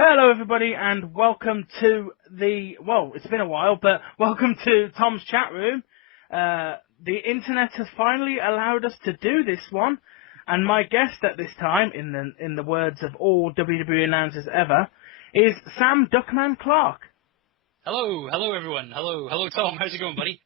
Hello everybody and welcome to it's been a while, but welcome to Tom's chat room. The internet has finally allowed us to do this one, and my guest at this time, in the words of all WWE announcers ever, is Sam Duckman Clarke. Hello everyone. Hello Tom. How's it going, buddy?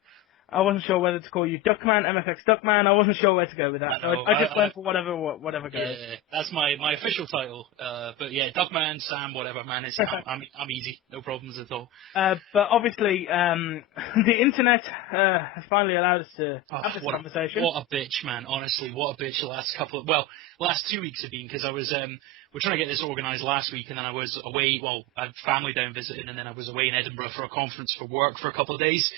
I wasn't sure whether to call you Duckman, MFX Duckman. I wasn't sure where to go with that. I just went for whatever goes. Yeah, that's my official title. But yeah, Duckman, Sam, whatever, man. I'm easy. No problems at all. But obviously, the internet has finally allowed us to have this conversation. What a bitch, man. Honestly, what a bitch the last 2 weeks have been, because I was, we're trying to get this organised last week, and then I was away, I had family down visiting, and then I was away in Edinburgh for a conference for work for a couple of days,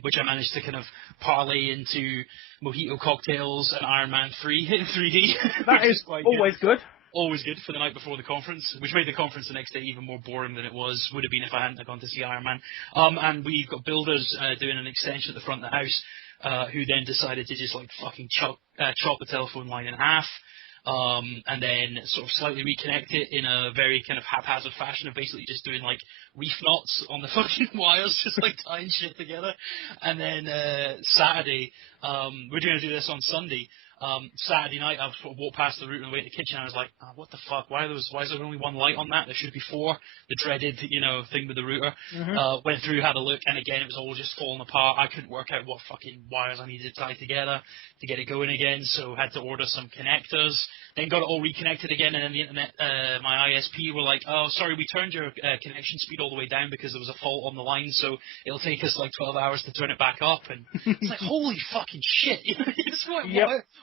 which I managed to kind of parlay into mojito cocktails and Iron Man 3 in 3D. That is always good. Always good for the night before the conference, which made the conference the next day even more boring than it would have been if I hadn't gone to see Iron Man. And we've got builders doing an extension at the front of the house, who then decided to just like fucking chop the telephone line in half, and then sort of slightly reconnect it in a very kind of haphazard fashion of basically just doing like reef knots on the fucking wires, just like tying shit together. And then Saturday, we're going to do this on Sunday. Saturday night, I sort of walked past the router on the way to the kitchen, and I was like, what the fuck, why is there only one light on that? There should be four. The dreaded, thing with the router. Mm-hmm. Went through, had a look, and again, it was all just falling apart. I couldn't work out what fucking wires I needed to tie together to get it going again, so had to order some connectors. Then got it all reconnected again, and then the internet, my ISP were like, oh, sorry, we turned your connection speed all the way down because there was a fault on the line, so it'll take us like 12 hours to turn it back up. And it's like, holy fucking shit.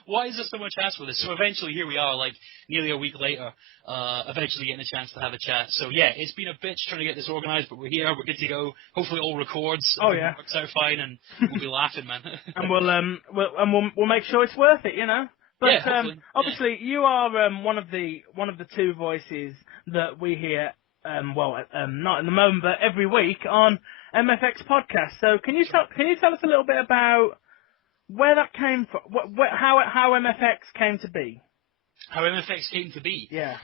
Why is there so much hassle with this? So eventually here we are, like nearly a week later, eventually getting a chance to have a chat. So yeah, it's been a bitch trying to get this organised, but we're here, we're good to go. Hopefully it all records. Oh yeah. It works out fine, and we'll be laughing, man. And we'll make sure it's worth it, But yeah, obviously you are one of the two voices that we hear, not in the moment, but every week on MFX podcast. So can you tell us a little bit about where that came from, how MFX came to be? How MFX came to be? Yeah.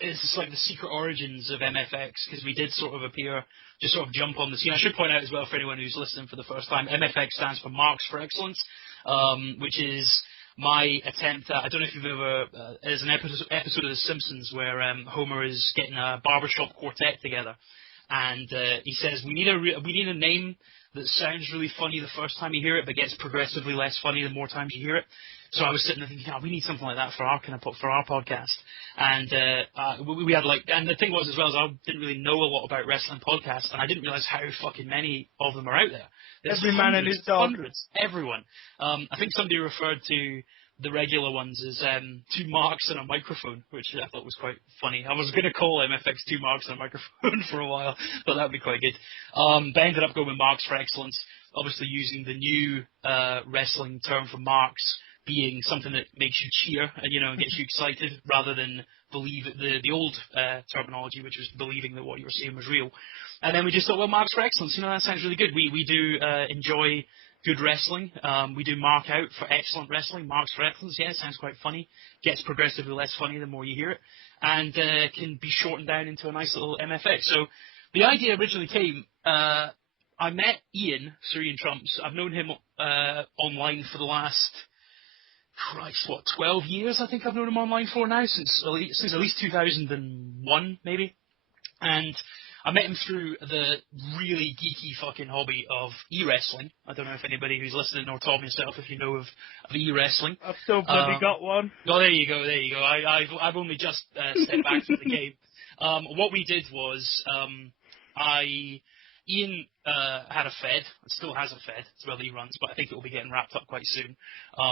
It's just like the secret origins of MFX, because we did sort of jump on the scene. I should point out as well for anyone who's listening for the first time, MFX stands for Marks for Excellence, which is my attempt at, I don't know if you've ever, there's an episode of The Simpsons where Homer is getting a barbershop quartet together, and he says, we need a name that sounds really funny the first time you hear it, but gets progressively less funny the more times you hear it. So I was sitting there thinking, we need something like that for our podcast. And we had and the thing was as well, is I didn't really know a lot about wrestling podcasts, and I didn't realize how fucking many of them are out there. There's every man and his dog. Hundreds, everyone. I think somebody referred to the regular ones as 2 marks and a microphone, which I thought was quite funny. I was going to call MFX 2 marks and a microphone for a while, but that would be quite good. But I ended up going with Marks for Excellence, obviously using the new wrestling term for marks being something that makes you cheer and gets you excited, rather than believe the old terminology, which was believing that what you were saying was real. And then we just thought, well, Marks for Excellence, that sounds really good. We do enjoy good wrestling. We do mark out for excellent wrestling. Marks for Excellence, yeah, sounds quite funny. Gets progressively less funny the more you hear it, and can be shortened down into a nice little MFX. So the idea originally came, I met Ian, Sir Ian Trumps. I've known him online for the last, 12 years I think I've known him online for now, since at least 2001 maybe. And I met him through the really geeky fucking hobby of e-wrestling. I don't know if anybody who's listening, or Tom yourself, if you know of e-wrestling. I've still bloody got one. Oh, there you go. I've only just stepped back from the game. What we did was, Ian had a Fed, still has a Fed, as well he runs, but I think it will be getting wrapped up quite soon,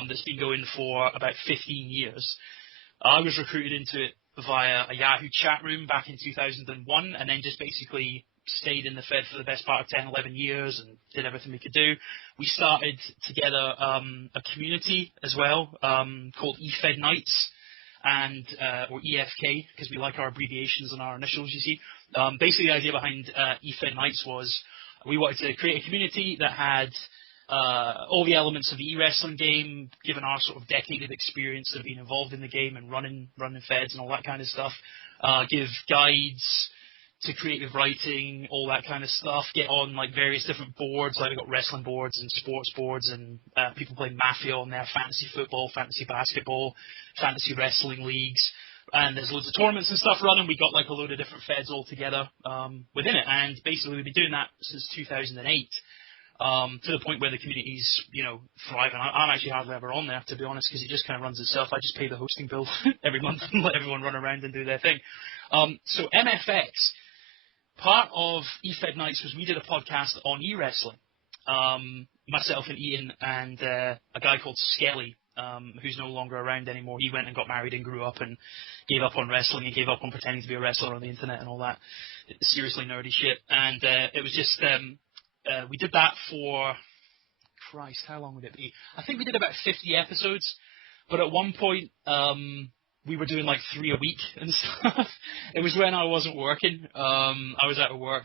that's been going for about 15 years. I was recruited into it via a Yahoo chat room back in 2001, and then just basically stayed in the Fed for the best part of 10, 11 years and did everything we could do. We started together a community as well, called eFed Nights, and or EFK, because we like our abbreviations and our initials, you see. Basically, the idea behind eFed Nights was we wanted to create a community that had all the elements of the e-wrestling game, given our sort of decade of experience of being involved in the game and running feds and all that kind of stuff. Give guides to creative writing, all that kind of stuff. Get on like various different boards, like we've got wrestling boards and sports boards, and people playing Mafia on there, fantasy football, fantasy basketball, fantasy wrestling leagues. And there's loads of tournaments and stuff running. We got like a load of different feds all together within it. And basically we've been doing that since 2008. To the point where the community's, thriving. I'm actually hardly ever on there, to be honest, because it just kind of runs itself. I just pay the hosting bill every month and let everyone run around and do their thing. So MFX, part of eFed Nights was we did a podcast on e-wrestling. Myself and Ian and a guy called Skelly, who's no longer around anymore. He went and got married and grew up and gave up on wrestling and gave up on pretending to be a wrestler on the internet and all that seriously nerdy shit. And it was just... we did that for, Christ, how long would it be? I think we did about 50 episodes, but at one point we were doing like 3 a week and stuff. It was when I wasn't working. I was out of work.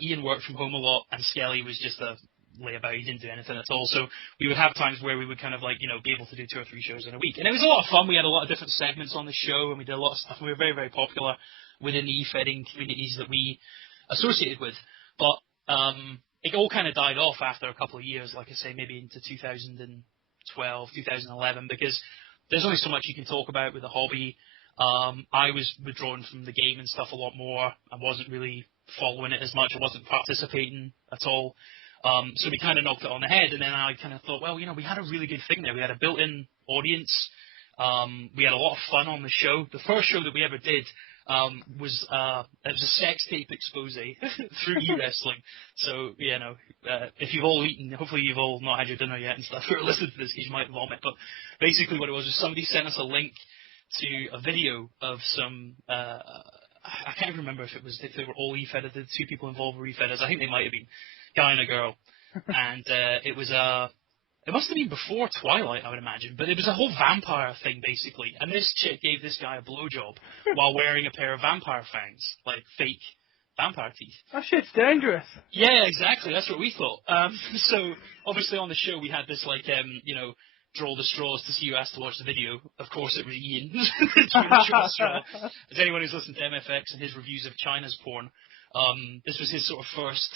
Ian worked from home a lot, and Skelly was just a layabout. He didn't do anything at all. So we would have times where we would kind of like, be able to do 2 or 3 shows in a week. And it was a lot of fun. We had a lot of different segments on the show, and we did a lot of stuff. And we were very, very popular within the e-fedding communities that we associated with. But it all kind of died off after a couple of years, like I say, maybe into 2012, 2011, because there's only so much you can talk about with the hobby. I was withdrawn from the game and stuff a lot more. I wasn't really following it as much. I wasn't participating at all. So we kind of knocked it on the head, and then I kind of thought, well, we had a really good thing there. We had a built-in audience. We had a lot of fun on the show. The first show that we ever did was a sex tape expose through e-wrestling. So, if you've all eaten, hopefully you've all not had your dinner yet and stuff, or listened to this because you might vomit. But basically what it was somebody sent us a link to a video of some, I can't remember if they were all e-fedded, the 2 people involved were e-fedders. I think they might have been, guy and a girl. And it was it must have been before Twilight, I would imagine, but it was a whole vampire thing, basically. And this chick gave this guy a blowjob while wearing a pair of vampire fangs, like fake vampire teeth. That shit's dangerous. Yeah, exactly. That's what we thought. So, obviously on the show we had this, draw the straws to see who has to watch the video. Of course it was Ian. As anyone who's listened to MFX and his reviews of China's porn, this was his sort of first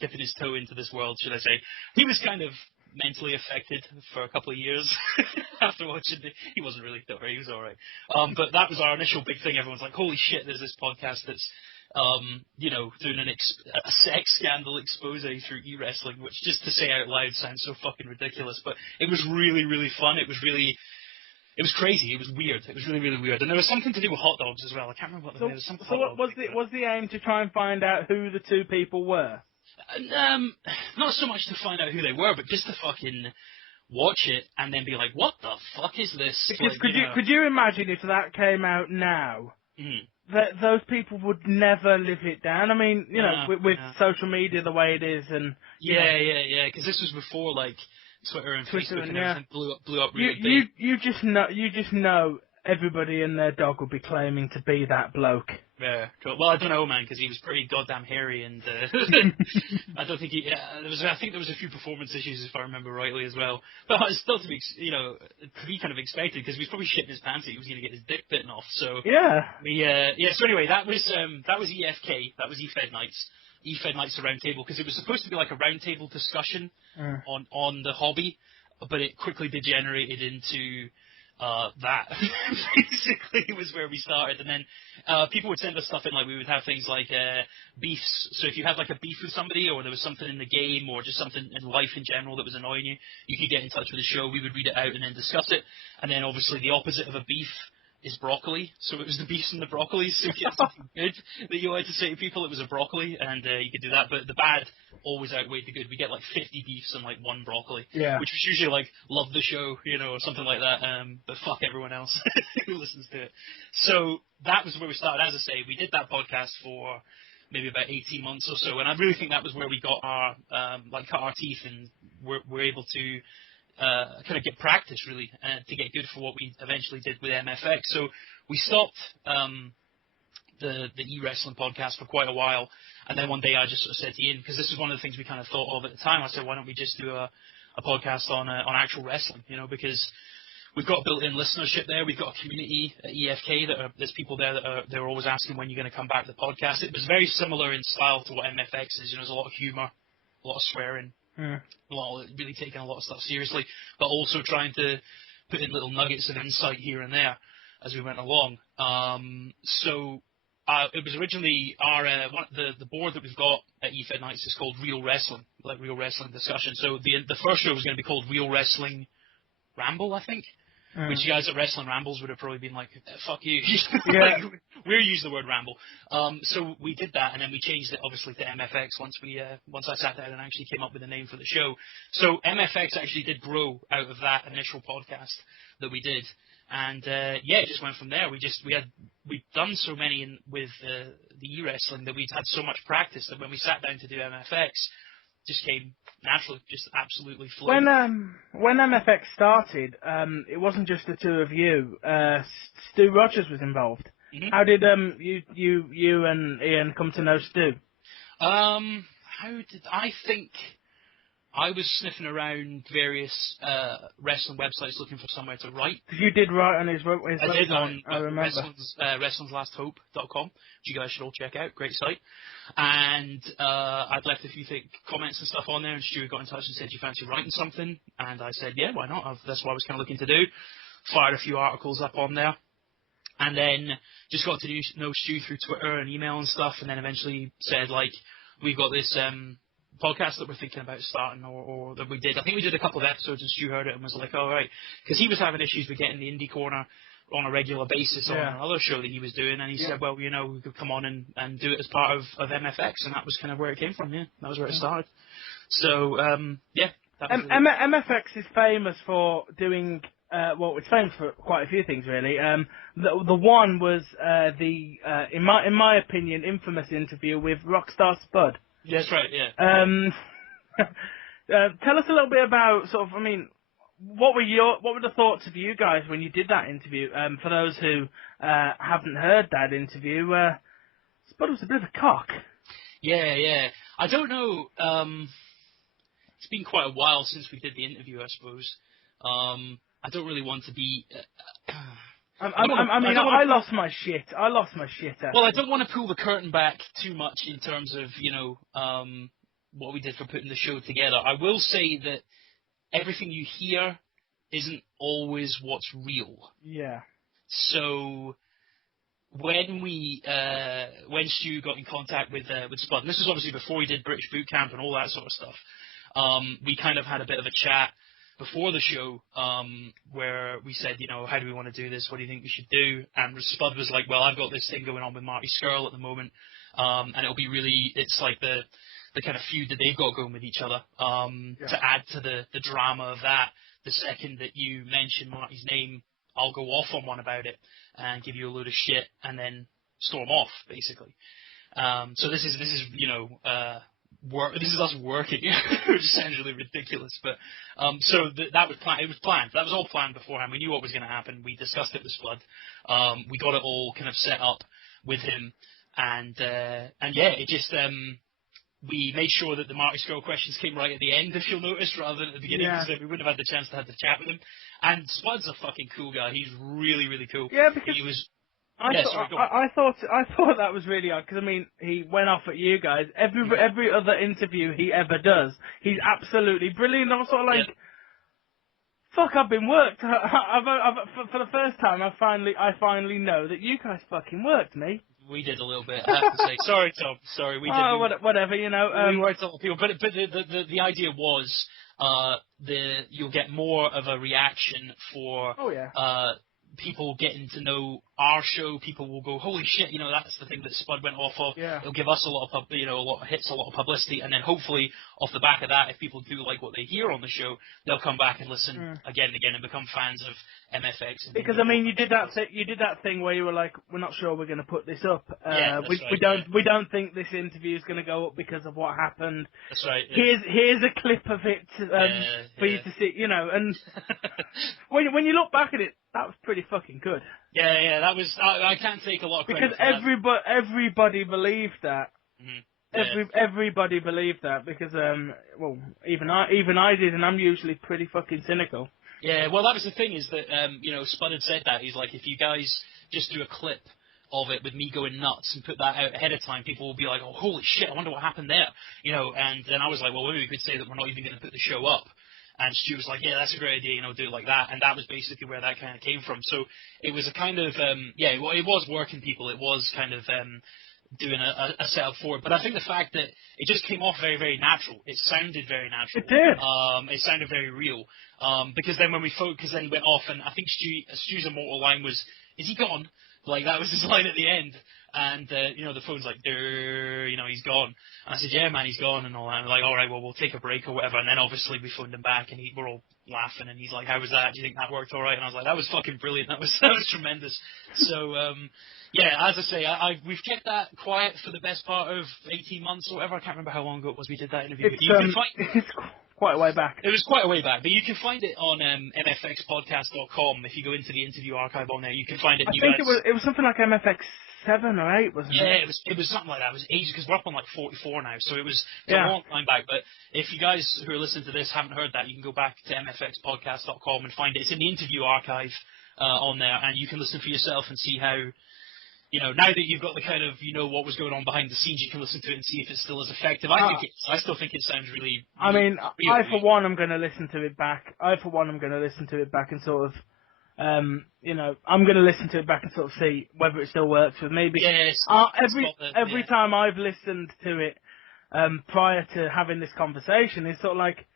dipping his toe into this world, should I say. He was kind of mentally affected for a couple of years after watching it. He wasn't really, don't worry, he was alright. But that was our initial big thing. Everyone's like, holy shit, there's this podcast that's, doing a sex scandal expose through e-wrestling, which just to say out loud sounds so fucking ridiculous. But it was really, really fun. It was crazy. It was weird. It was really, really weird. And there was something to do with hot dogs as well. I can't remember what the name was. So what was the aim to try and find out who the 2 people were? Not so much to find out who they were, but just to fucking watch it and then be like, what the fuck is this? Because could you imagine if that came out now? That those people would never live it down. I mean, with social media the way it is, and yeah, because this was before Twitter and Facebook and everything blew up really big. You just know everybody and their dog will be claiming to be that bloke. Yeah, well, I don't know, man, because he was pretty goddamn hairy, and I don't think I think there was a few performance issues, if I remember rightly, as well. But it's still to be kind of expected, because he was probably shitting his pants that he was going to get his dick bitten off. So So anyway, that was EFK. That was eFed Nights. eFed Nights, the round table, because it was supposed to be like a round table discussion on the hobby, but it quickly degenerated into that basically was where we started. And then people would send us stuff in, like we would have things like beefs. So if you had like a beef with somebody, or there was something in the game, or just something in life in general that was annoying you, you could get in touch with the show. We would read it out and then discuss it. And then obviously the opposite of a beef is broccoli. So it was the beefs and the broccoli. So if you had something good that you wanted to say to people, it was a broccoli, and you could do that. But the bad always outweighed the good. We get like 50 beefs and like 1 broccoli, which was usually like, love the show, or something like that. But fuck everyone else who listens to it. So that was where we started. As I say, we did that podcast for maybe about 18 months or so, and I really think that was where we got our cut our teeth, and we're able to kind of get practice, really, to get good for what we eventually did with MFX. So we stopped the e-wrestling podcast for quite a while, And then one day I just sort of said to Ian, because this was one of the things we kind of thought of at the time, I said, why don't we just do a podcast on actual wrestling, because we've got built-in listenership there. We've got a community at EFK there's people there they're always asking when you're going to come back to the podcast. It was very similar in style to what MFX is. There's a lot of humour, a lot of swearing, really taking a lot of stuff seriously, but also trying to put in little nuggets of insight here and there as we went along. It was originally the board that we've got at EFED Nights is called Real Wrestling, like Real Wrestling Discussion. So the first show was going to be called Real Wrestling Ramble, I think, which you guys at Wrestling Rambles would have probably been like, fuck you. Yeah. We're using the word ramble. So we did that, and then we changed it, obviously, to MFX once I sat down and actually came up with a name for the show. So MFX actually did grow out of that initial podcast that we did. And it just went from there. We'd done so many with the e-wrestling that we'd had so much practice that when we sat down to do MFX, just came naturally, just absolutely flowed. When MFX started, it wasn't just the two of you. Stu Rogers was involved. Mm-hmm. How did you and Ian come to know Stu? I think I was sniffing around various wrestling websites looking for somewhere to write. You did write on his website. I did on wrestlingslasthope.com, which you guys should all check out. Great site. And I'd left a few comments and stuff on there, and Stuart got in touch and said, "Do you fancy writing something?" And I said, "Yeah, why not?" That's what I was kind of looking to do. Fired a few articles up on there. And then just got to know Stu through Twitter and email and stuff, and then eventually said, like, we've got this podcast that we're thinking about starting, or that we did. I think we did a couple of episodes and Stu heard it and was like, all right. Because he was having issues with getting the Indie Corner on a regular basis on another show that he was doing, and he said, well, we could come on and do it as part of MFX, and that was kind of where it came from, That was where it started. So, MFX is famous for doing, it's famous for quite a few things, really. The one was in my opinion, infamous interview with Rockstar Spud. That's right, yeah. Tell us a little bit about what were the thoughts of you guys when you did that interview? For those who haven't heard that interview, Spud was a bit of a cock. Yeah. I don't know. It's been quite a while since we did the interview, I suppose. I don't really want to be. I lost my shit. Well, I don't want to pull the curtain back too much in terms of what we did for putting the show together. I will say that everything you hear isn't always what's real. Yeah. So when Stu got in contact with Spud, and this was obviously before he did British Boot Camp and all that sort of stuff, we kind of had a bit of a chat before the show, where we said, how do we want to do this? What do you think we should do? And Spud was like, well, I've got this thing going on with Marty Scurll at the moment, and it's like the kind of feud that they've got going with each other, to add to the drama of that. The second that you mention Marty's name, I'll go off on one about it and give you a load of shit and then storm off, basically. So this is this is us working, which sounds really ridiculous, but that was planned. It was planned. That was all planned beforehand. We knew what was going to happen. We discussed it with Spud. We got it all kind of set up with him, and it just we made sure that the Marty Scurll questions came right at the end, if you'll notice, rather than at the beginning, because we wouldn't have had the chance to have the chat with him. And Spud's a fucking cool guy. He's really, really cool. Yeah, because he was. I thought that was really odd, because he went off at you guys. Every other interview he ever does, he's absolutely brilliant. I was sort of like, fuck, I've been worked. For the first time, I finally know that you guys fucking worked me. We did a little bit, I have to say. Sorry, Tom. Sorry, we did. Whatever, we worked a lot of people, but the idea was you'll get more of a reaction for people getting to know our show. People will go, holy shit, that's the thing that Spud went off of. Yeah. It'll give us a lot of a lot of hits, a lot of publicity, and then hopefully off the back of that, if people do like what they hear on the show, they'll come back and listen again and again and become fans of MFX. Because you did that thing where you were like, we're not sure we're going to put this up. We don't think this interview is going to go up because of what happened. That's right. Yeah. Here's a clip of it for you to see. And when you look back at it, that was pretty fucking good. Yeah, that was. I can't take a lot of credit because everybody believed that. Mm-hmm. Everybody believed that because well, even I did, and I'm usually pretty fucking cynical. Yeah, well, that was the thing, is that, Spud had said that. He's like, if you guys just do a clip of it with me going nuts and put that out ahead of time, people will be like, oh, holy shit, I wonder what happened there. And then I was like, well, maybe we could say that we're not even going to put the show up. And Stu was like, yeah, that's a great idea, do it like that. And that was basically where that kind of came from. So it was a kind of, it was working people. It was kind of doing a setup for it. But I think the fact that it just came off very, very natural. It sounded very natural. It did. It sounded very real. Because then when because then he went off, and I think Stu's immortal line was, is he gone? Like, that was his line at the end. And, the phone's like, he's gone. And I said, yeah, man, he's gone and all that. And they're like, all right, well, we'll take a break or whatever. And then obviously we phoned him back, and we're all laughing, and he's like, how was that? Do you think that worked all right? And I was like, that was fucking brilliant. That was tremendous. So, as I say, we've kept that quiet for the best part of 18 months or whatever. I can't remember how long ago it was we did that interview. It's quite a way back. It was quite a way back, but you can find it on mfxpodcast.com. If you go into the interview archive on there, you can find it. I think it was something like MFX 7 or 8, wasn't it? Yeah, it was something like that. It was ages, because we're up on like 44 now, so it was a long time back. But if you guys who are listening to this haven't heard that, you can go back to mfxpodcast.com and find it. It's in the interview archive on there, and you can listen for yourself and see how, now that you've got the kind of, what was going on behind the scenes, you can listen to it and see if it's still as effective. I still think it sounds really, I mean, I for one am going to listen to it back. And sort of, I'm going to listen to it back and sort of see whether it still works with me. Yes. Every time I've listened to it prior to having this conversation, it's sort of like,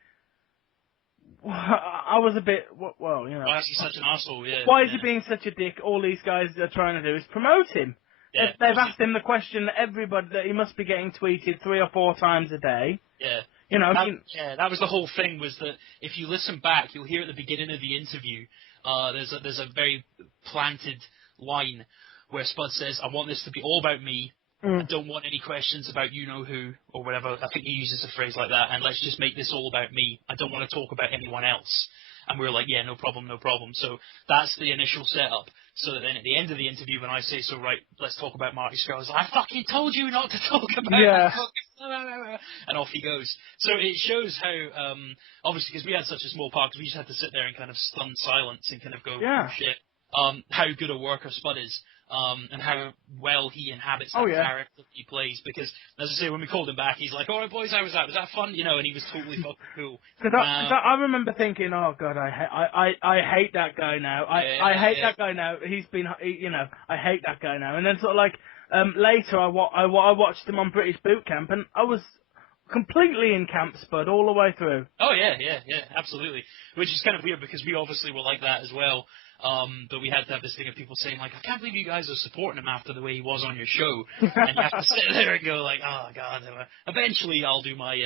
I was a bit, well, Why is he such an asshole? Yeah. Why is he being such a dick? All these guys are trying to do is promote him. Yeah, they've asked him the question that he must be getting tweeted 3 or 4 times a day. Yeah. That was the whole thing, was that if you listen back, you'll hear at the beginning of the interview, there's a very planted line where Spud says, I want this to be all about me. I don't want any questions about you-know-who or whatever. I think he uses a phrase like that. And let's just make this all about me. I don't want to talk about anyone else. And we were like, yeah, no problem. So that's the initial setup. So that then at the end of the interview, when I say, so right, let's talk about Marty Scurll, I fucking told you not to talk about it. And off he goes. So it shows how, obviously, because we had such a small part, because we just had to sit there in kind of stunned silence and kind of go, oh, shit, how good a worker Spud is. And how well he inhabits that character he plays. Because, as I say, when we called him back, he's like, all right, boys, how was that? Was that fun? And he was totally fucking cool. I remember thinking, oh, God, I hate that guy now. I hate that guy now. I hate that guy now. And then sort of like, later I watched him on British Boot Camp, and I was completely in Camp Spud all the way through. Oh, yeah, absolutely. Which is kind of weird, because we obviously were like that as well. But we had to have this thing of people saying, like, I can't believe you guys are supporting him after the way he was on your show. And you have to sit there and go, like, oh, God. Eventually I'll do my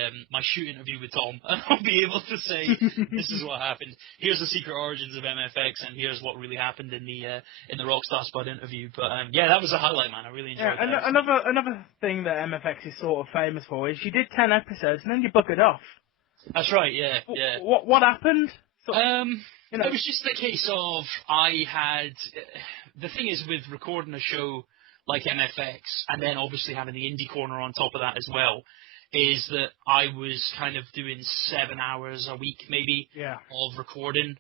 shoot interview with Tom, and I'll be able to say, this is what happened. Here's the secret origins of MFX, and here's what really happened in the Rockstar Spud interview. But, that was a highlight, man. I really enjoyed that. Another thing that MFX is sort of famous for is you did 10 episodes, and then you bucketed off. That's right, yeah. What happened? It was just a case of the thing is with recording a show like MFX, and then obviously having the indie corner on top of that as well, is that I was kind of doing 7 hours a week maybe of recording,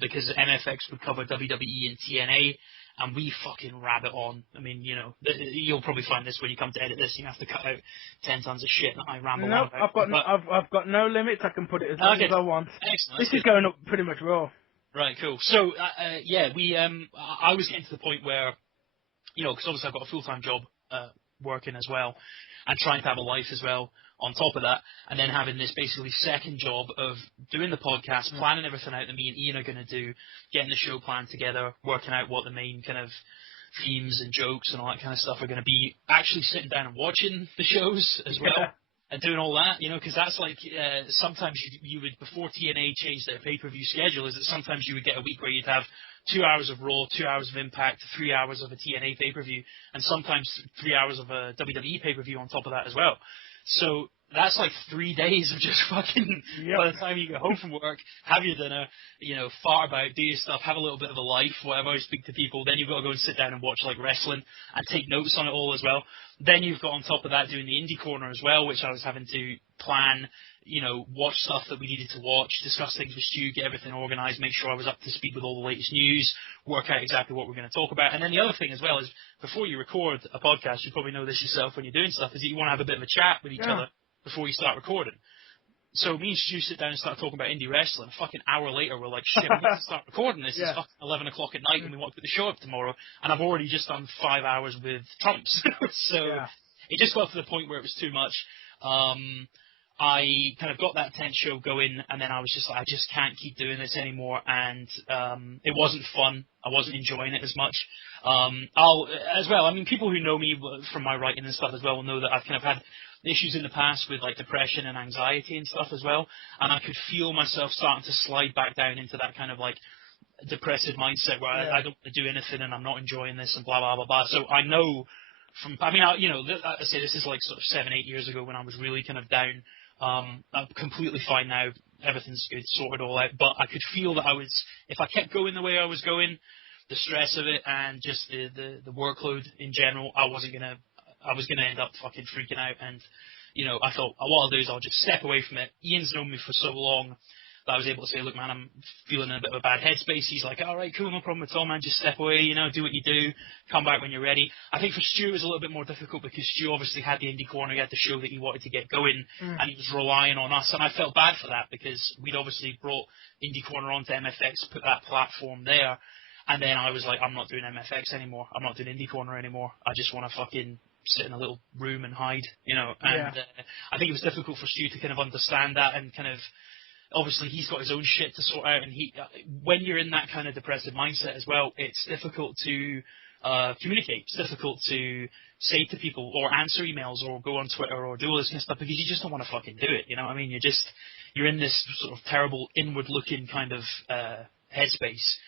because MFX would cover WWE and TNA, and we fucking rabbit on. I mean, you'll probably find this when you come to edit this, you have to cut out 10 tons of shit that I ramble on about. I've got no limits. I can put it as long as I want. Excellent. This is going up pretty much raw. Right, cool. So, I was getting to the point where, because obviously I've got a full-time job working as well, and trying to have a life as well on top of that, and then having this basically second job of doing the podcast, planning everything out that me and Ian are going to do, getting the show plan together, working out what the main kind of themes and jokes and all that kind of stuff are going to be, actually sitting down and watching the shows as well. And doing all that, because that's like, sometimes you would, before TNA changed their pay-per-view schedule, is that sometimes you would get a week where you'd have 2 hours of Raw, 2 hours of Impact, 3 hours of a TNA pay-per-view, and sometimes 3 hours of a WWE pay-per-view on top of that as well. So that's like 3 days of just fucking, Yep. by the time you get home from work, have your dinner, fart about, do your stuff, have a little bit of a life, whatever, speak to people, then you've got to go and sit down and watch like wrestling and take notes on it all as well. Then you've got on top of that doing the indie corner as well, which I was having to plan, watch stuff that we needed to watch, discuss things with Stu, get everything organised, make sure I was up to speed with all the latest news, work out exactly what we're going to talk about. And then the other thing as well is, before you record a podcast, you probably know this yourself when you're doing stuff, is that you want to have a bit of a chat with each other before you start recording. So me and Stu sit down and start talking about indie wrestling. A fucking hour later, we're like, shit, we need to start recording this. It's fucking 11 o'clock at night and we want to put the show up tomorrow. And I've already just done 5 hours with Trumps. So it just got to the point where it was too much. I kind of got that tent show going, and then I was just like, I just can't keep doing this anymore, and it wasn't fun. I wasn't enjoying it as much. People who know me from my writing and stuff as well will know that I've kind of had issues in the past with like depression and anxiety and stuff as well, and I could feel myself starting to slide back down into that kind of like depressive mindset where I don't want to do anything and I'm not enjoying this and blah blah blah blah. So I know I say this is like sort of 7-8 years ago when I was really kind of down. I'm completely fine now. Everything's good, sorted all out. But I could feel that if I kept going the way I was going, the stress of it and just the workload in general, I was gonna end up fucking freaking out. And I thought, what I'll do is I'll just step away from it. Ian's known me for so long that I was able to say, look, man, I'm feeling in a bit of a bad headspace. He's like, all right, cool, no problem at all, man. Just step away, do what you do, come back when you're ready. I think for Stu it was a little bit more difficult because Stu obviously had the indie corner, he had the show that he wanted to get going, and he was relying on us. And I felt bad for that because we'd obviously brought indie corner onto MFX, put that platform there, and then I was like, I'm not doing MFX anymore. I'm not doing indie corner anymore. I just want to fucking sit in a little room and hide, And I think it was difficult for Stu to kind of understand that and kind of. Obviously, he's got his own shit to sort out, and when you're in that kind of depressive mindset as well, it's difficult to communicate. It's difficult to say to people or answer emails or go on Twitter or do all this kind of stuff because you just don't want to fucking do it. You know what I mean? You're in this sort of terrible inward-looking kind of headspace,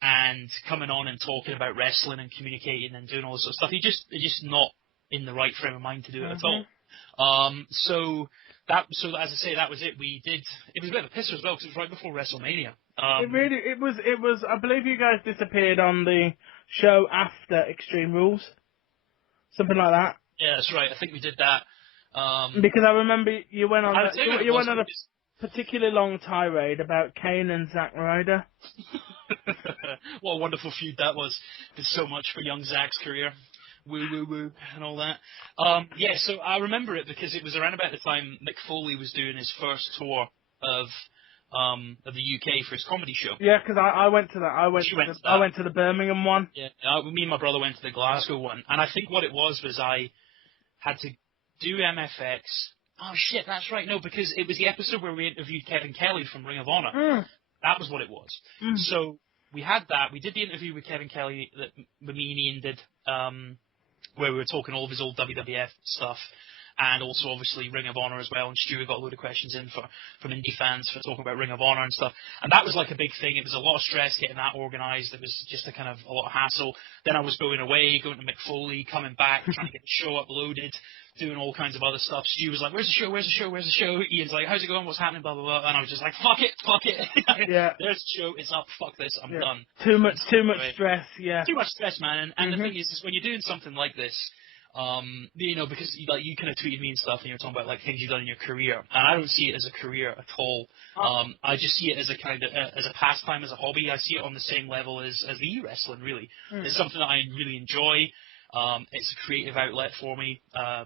and coming on and talking about wrestling and communicating and doing all this sort of stuff, you're just not in the right frame of mind to do it at all. So as I say, that was it. It was a bit of a pisser as well because it was right before WrestleMania. It was. I believe you guys disappeared on the show after Extreme Rules, something like that. Yeah, that's right. I think we did that. Because I remember you went on a particularly long tirade about Kane and Zack Ryder. What a wonderful feud that was. Did so much for young Zack's career. Woo, woo, woo, and all that. So I remember it because it was around about the time Mick Foley was doing his first tour of the UK for his comedy show. Yeah, because I went to that. I went to the Birmingham one. Yeah, me and my brother went to the Glasgow one. And I think what it was I had to do MFX. Oh, shit, that's right. No, because it was the episode where we interviewed Kevin Kelly from Ring of Honor. That was what it was. So we had that. We did the interview with Kevin Kelly that me and Ian did, where we were talking all of his old WWF stuff, and also obviously Ring of Honor as well, and Stu got a load of questions in from indie fans for talking about Ring of Honor and stuff, and that was like a big thing. It was a lot of stress getting that organised. It was just a kind of a lot of hassle. Then I was going away, going to Mick Foley, coming back, trying to get the show uploaded, doing all kinds of other stuff. Stu was like, where's the show, where's the show, where's the show? Ian's like, how's it going, what's happening, blah, blah, blah, and I was just like, fuck it. Yeah. There's the show, it's up, fuck this, I'm done. Too much stress, yeah. Too much stress, man, and the thing is when you're doing something like this, because you kind of tweeted me and stuff, and you're talking about like things you've done in your career, and I don't see it as a career at all. I just see it as a kind of as a pastime, as a hobby. I see it on the same level as the e-wrestling. Really, it's something that I really enjoy. It's a creative outlet for me,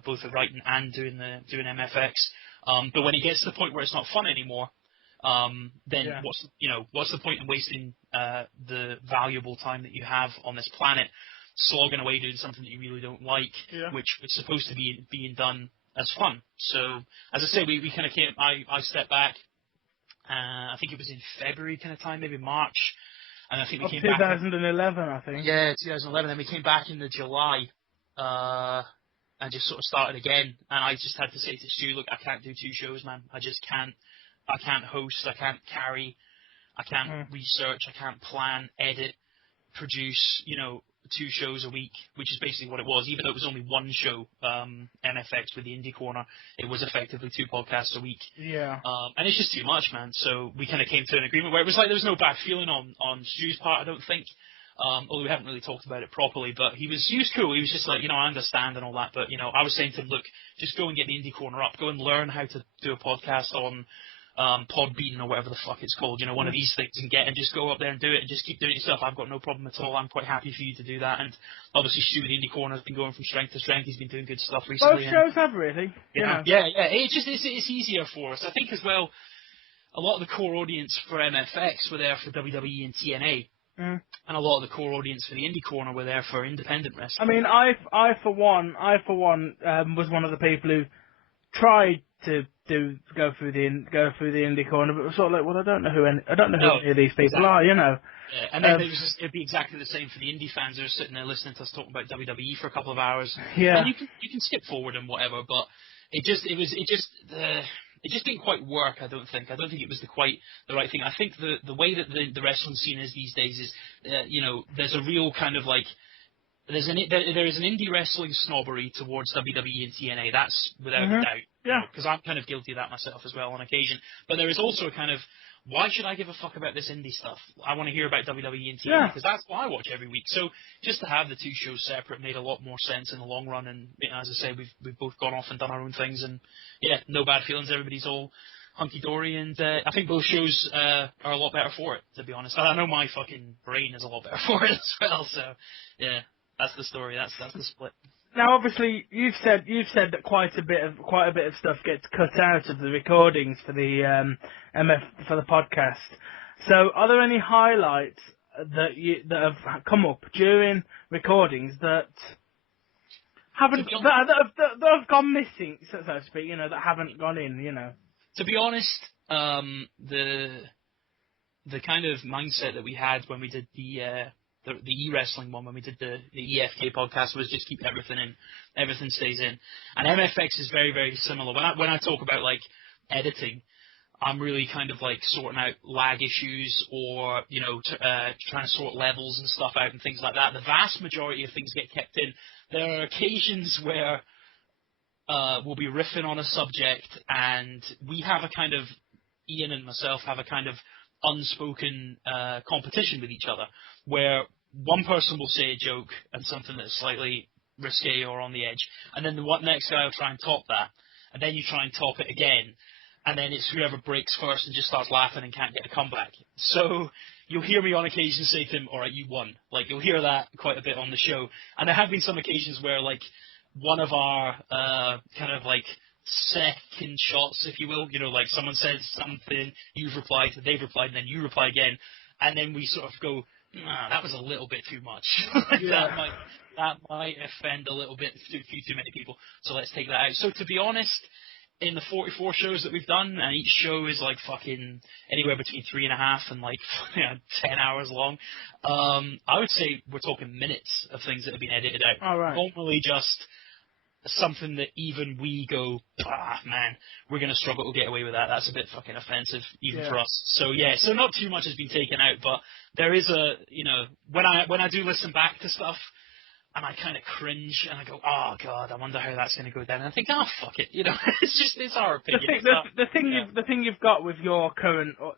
both the writing and doing MFX. But when it gets to the point where it's not fun anymore, then what's the point in wasting the valuable time that you have on this planet slogging away doing something that you really don't like, which was supposed to be being done as fun. So, as I say, we kind of came, I stepped back, I think it was in February kind of time, maybe March, and I think we came 2011, back. 2011, I think. Yeah, 2011, then we came back in the July, and just sort of started again, and I just had to say to Stu, look, I can't do 2 shows, man. I just can't. I can't host, I can't carry, I can't research, I can't plan, edit, produce, 2 shows a week, which is basically what it was. Even though it was only 1 show, MFX with the Indie Corner, it was effectively 2 podcasts a week. Yeah. And it's just too much, man. So we kind of came to an agreement where it was like there was no bad feeling on Stu's part, I don't think. Although we haven't really talked about it properly, but he was cool. He was just like, I understand and all that, but I was saying to him, look, just go and get the Indie Corner up, go and learn how to do a podcast on Podbean or whatever the fuck it's called, one of these things, and just go up there and do it and just keep doing it yourself. I've got no problem at all. I'm quite happy for you to do that. And obviously Stu with the Indie Corner has been going from strength to strength. He's been doing good stuff recently. Both shows have really. Yeah. It's easier for us. I think as well, a lot of the core audience for MFX were there for WWE and TNA. And a lot of the core audience for the Indie Corner were there for independent wrestling. I mean, I for one was one of the people who tried to go through the Indie Corner, but was sort of like, well, I don't know who any of these people are, Yeah, and then it'd be exactly the same for the indie fans who are sitting there listening to us talk about WWE for a couple of hours. Yeah, and you can skip forward and whatever, but it just didn't quite work. I don't think it was quite the right thing. I think the way that the wrestling scene is these days is, there's a real kind of like. There is an indie wrestling snobbery towards WWE and TNA. That's without a doubt. Yeah. Because I'm kind of guilty of that myself as well on occasion. But there is also a kind of, why should I give a fuck about this indie stuff? I want to hear about WWE and TNA because that's what I watch every week. So just to have the 2 shows separate made a lot more sense in the long run. And as I say, we've both gone off and done our own things. And yeah, no bad feelings. Everybody's all hunky-dory, and I think both shows are a lot better for it, to be honest. And I know my fucking brain is a lot better for it as well. So yeah. That's the story. That's the split. Now, obviously, you've said that quite a bit of stuff gets cut out of the recordings for the for the podcast. So, are there any highlights that have come up during recordings that have gone missing, so to speak? That haven't gone in. To be honest, the kind of mindset that we had when we did the e-wrestling one, when we did the EFK podcast, was just keep everything in. Everything stays in. And MFX is very, very similar. When I talk about, like, editing, I'm really kind of, like, sorting out lag issues or, trying to sort levels and stuff out and things like that. The vast majority of things get kept in. There are occasions where we'll be riffing on a subject and we have a kind of, Ian and myself have a kind of unspoken competition with each other, where one person will say a joke and something that's slightly risque or on the edge, and then the next guy will try and top that, and then you try and top it again, and then it's whoever breaks first and just starts laughing and can't get a comeback. So you'll hear me on occasion say to him, all right, you won. Like, you'll hear that quite a bit on the show. And there have been some occasions where, like, one of our kind of, like, second shots, if you will, like someone says something, you've replied, they've replied, and then you reply again, and then we sort of go, that was a little bit too much. that might offend a little bit too many people, so let's take that out. So to be honest, in the 44 shows that we've done, and each show is like fucking anywhere between 3.5 and like 10 hours long, I would say we're talking minutes of things that have been edited out. All right. Normally just something that even we go, man, we're going to struggle to get away with that. That's a bit fucking offensive, even for us. So yeah, so not too much has been taken out, but there is a, when I do listen back to stuff, and I kind of cringe, and I go, oh god, I wonder how that's going to go down. And I think, fuck it, it's our opinion. The thing you've got with your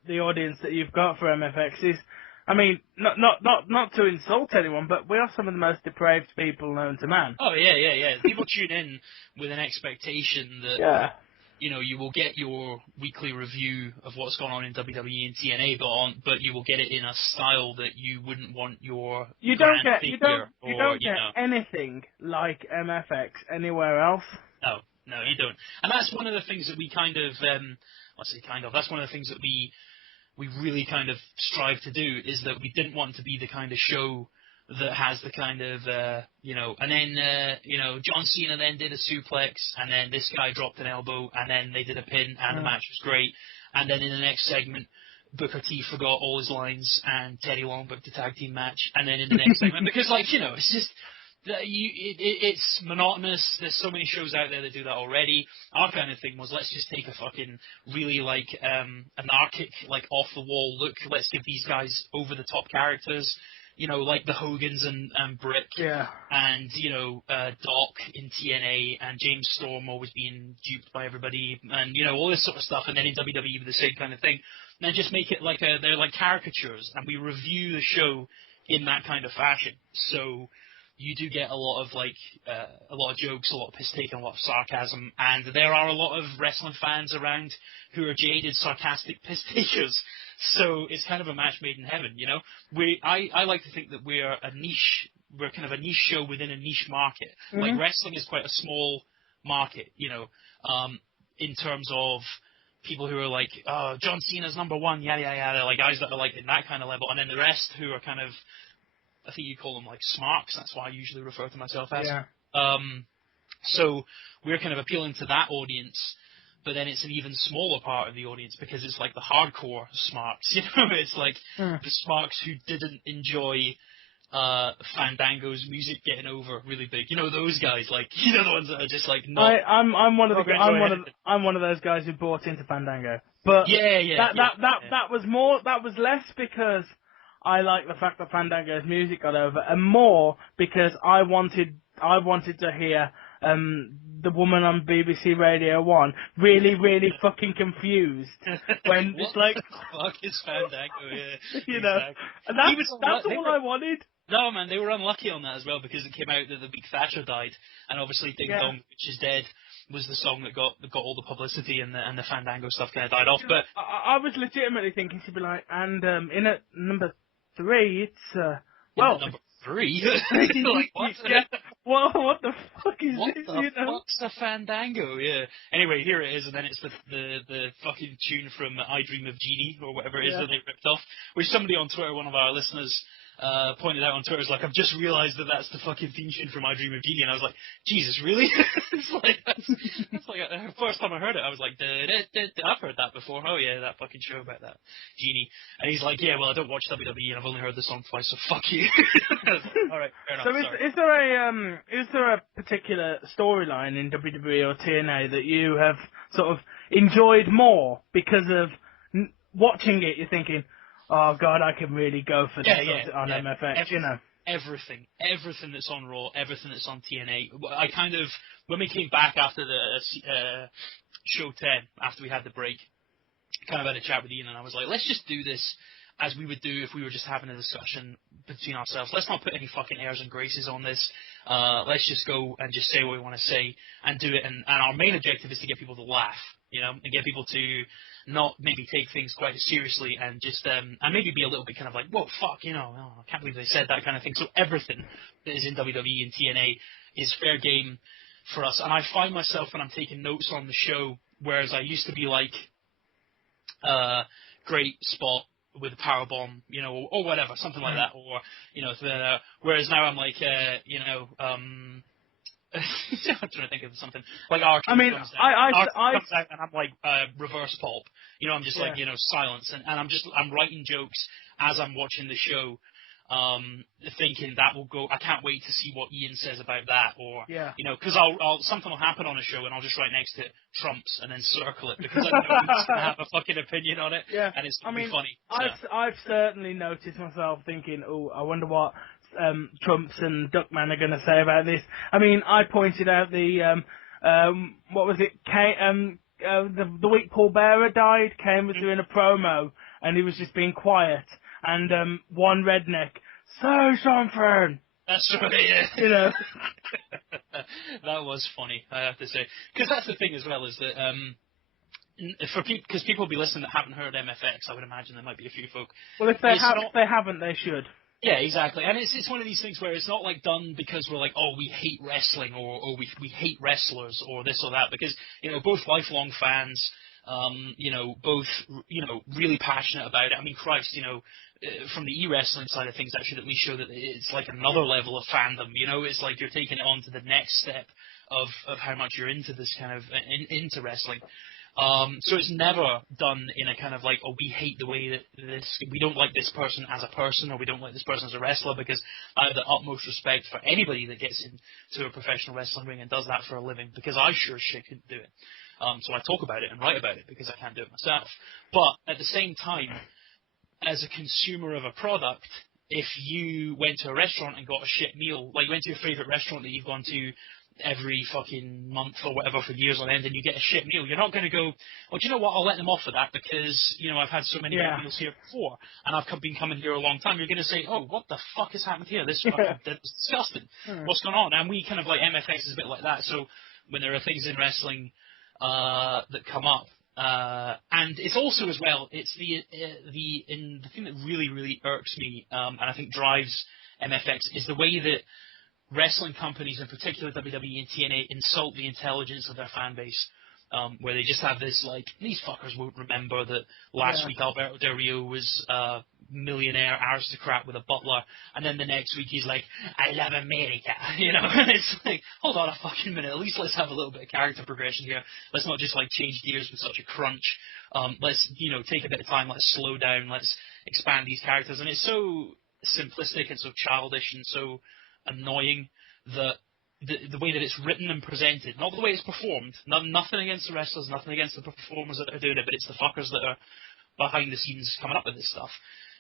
the audience that you've got for MFX is, I mean, not to insult anyone, but we are some of the most depraved people known to man. Oh yeah. People tune in with an expectation that you will get your weekly review of what's going on in WWE and TNA, but you will get it in a style that you wouldn't want your you don't get anything like MFX anywhere else. No, you don't. And that's one of the things that we kind of that's one of the things that we really kind of strive to do, is that we didn't want to be the kind of show that has the kind of, and then, John Cena then did a suplex, and then this guy dropped an elbow, and then they did a pin, and the match was great. And then in the next segment, Booker T forgot all his lines, and Teddy Long booked a tag team match. And then in the next segment, because, it's just, it's monotonous. There's so many shows out there that do that already. Our kind of thing was, let's just take a fucking really anarchic, off the wall look. Let's give these guys over the top characters. like the Hogans and Brick, Yeah. and Doc in TNA, and James Storm always being duped by everybody, and all this sort of stuff, and then in WWE the same kind of thing. And then just make it like they're like caricatures, and we review the show in that kind of fashion. So you do get a lot of jokes, a lot of piss taken, a lot of sarcasm, and there are a lot of wrestling fans around who are jaded, sarcastic piss takers. So it's kind of a match made in heaven, I like to think that we're kind of a niche show within a niche market. Mm-hmm. Like wrestling is quite a small market, in terms of people who are like, oh, John Cena's number one, yada yada yada, like guys that are like in that kind of level, and then the rest who are kind of, I think you call them like smarks. That's what I usually refer to myself as. Yeah. So we're kind of appealing to that audience, but then it's an even smaller part of the audience because it's like the hardcore smarks. It's like the smarks who didn't enjoy Fandango's music getting over really big. Those guys, like the ones that are just like not. I'm one of those guys who bought into Fandango. But that was less because I like the fact that Fandango's music got over, and more because I wanted to hear the woman on BBC Radio 1 really fucking confused when it's like, fuck is Fandango? Yeah, exactly. And that's all I wanted. No, man, they were unlucky on that as well because it came out that the big Thatcher died, and obviously Ding Dong, which is dead, was the song that got all the publicity, and the Fandango stuff kind of died off. But I was legitimately thinking she'd be like, and in at number 3, it's number 3. Like, what? Yeah. What the fuck is this? What the fuck's a Fandango? Yeah. Anyway, here it is, and then it's the fucking tune from I Dream of Jeannie or whatever it is that they ripped off, which somebody on Twitter, one of our listeners, pointed out on Twitter, is like, I've just realised that that's the fucking theme tune from I Dream of Jeannie, and I was like, Jesus, really? It's like the first time I heard it, I was like, I've heard that before. Oh yeah, that fucking show about that Jeannie. And he's like, yeah, well, I don't watch WWE, and I've only heard the song twice, so fuck you. All right, fair enough. So is there a particular storyline in WWE or TNA that you have sort of enjoyed more because of watching it? You're thinking, oh God, I can really go for this on MFX, Everything that's on Raw, everything that's on TNA. I kind of, when we came back after the show 10, after we had the break, kind of had a chat with Ian, and I was like, let's just do this as we would do if we were just having a discussion between ourselves. Let's not put any fucking airs and graces on this. Let's just go and just say what we want to say and do it. And our main objective is to get people to laugh, and get people to not maybe take things quite as seriously, and just and maybe be a little bit kind of like, whoa, fuck, I can't believe they said that kind of thing. So everything that is in WWE and TNA is fair game for us. And I find myself when I'm taking notes on the show, whereas I used to be like, great spot with a power bomb, or whatever, something like that, or whereas now I'm like, I'm trying to think of something like comes out, and I'm like reverse pulp, I'm just like silence, and I'm writing jokes as I'm watching the show, thinking that will go. I can't wait to see what Ian says about that, or because I'll something will happen on a show and I'll just write next to it Trumps and then circle it because I know he's gonna have a fucking opinion on it, and it's gonna be funny. So. I've certainly noticed myself thinking, oh, I wonder what Trumps and Duckman are going to say about this. I mean, I pointed out the what was it? The week Paul Bearer died, Kane was doing a promo and he was just being quiet, and one redneck, say something. That's right, yeah. That was funny, I have to say, because that's the thing as well, is that because people will be listening that haven't heard MFX, I would imagine there might be a few folk. Well, if they haven't, they should. Yeah, exactly. And it's one of these things where it's not like done because we're like, oh, we hate wrestling, or we hate wrestlers, or this or that, because, both lifelong fans, both, really passionate about it. I mean, Christ, from the e-wrestling side of things, that should at least show that it's like another level of fandom, it's like you're taking it on to the next step of how much you're into this kind of, into wrestling. So it's never done in a kind of like, oh, we hate the way that we don't like this person as a person, or we don't like this person as a wrestler, because I have the utmost respect for anybody that gets into a professional wrestling ring and does that for a living, because I sure as shit couldn't do it. So I talk about it and write about it because I can't do it myself. But at the same time, as a consumer of a product, if you went to a restaurant and got a shit meal, like you went to your favourite restaurant that you've gone to every fucking month or whatever for years on end, and you get a shit meal, you're not going to go, well, do you know what, I'll let them off for that because, you know, I've had so many good meals here before, and I've been coming here a long time. You're going to say, oh, what the fuck has happened here? This fucking, that's disgusting. What's going on? And we kind of like, MFX is a bit like that, so when there are things in wrestling that come up, and it's also as well, it's the thing that really, really irks me, and I think drives MFX, is the way that wrestling companies, in particular WWE and TNA, insult the intelligence of their fan base, where they just have this, like, these fuckers won't remember that last week Alberto Del Rio was a millionaire aristocrat with a butler, and then the next week he's like, I love America, you know, and it's like, hold on a fucking minute, at least let's have a little bit of character progression here. Let's not just, like, change gears with such a crunch. Let's, you know, take a bit of time, let's slow down, let's expand these characters. And it's so simplistic and so childish and so annoying that the way that it's written and presented, not the way it's performed, nothing against the wrestlers, nothing against the performers that are doing it, but it's the fuckers that are behind the scenes coming up with this stuff,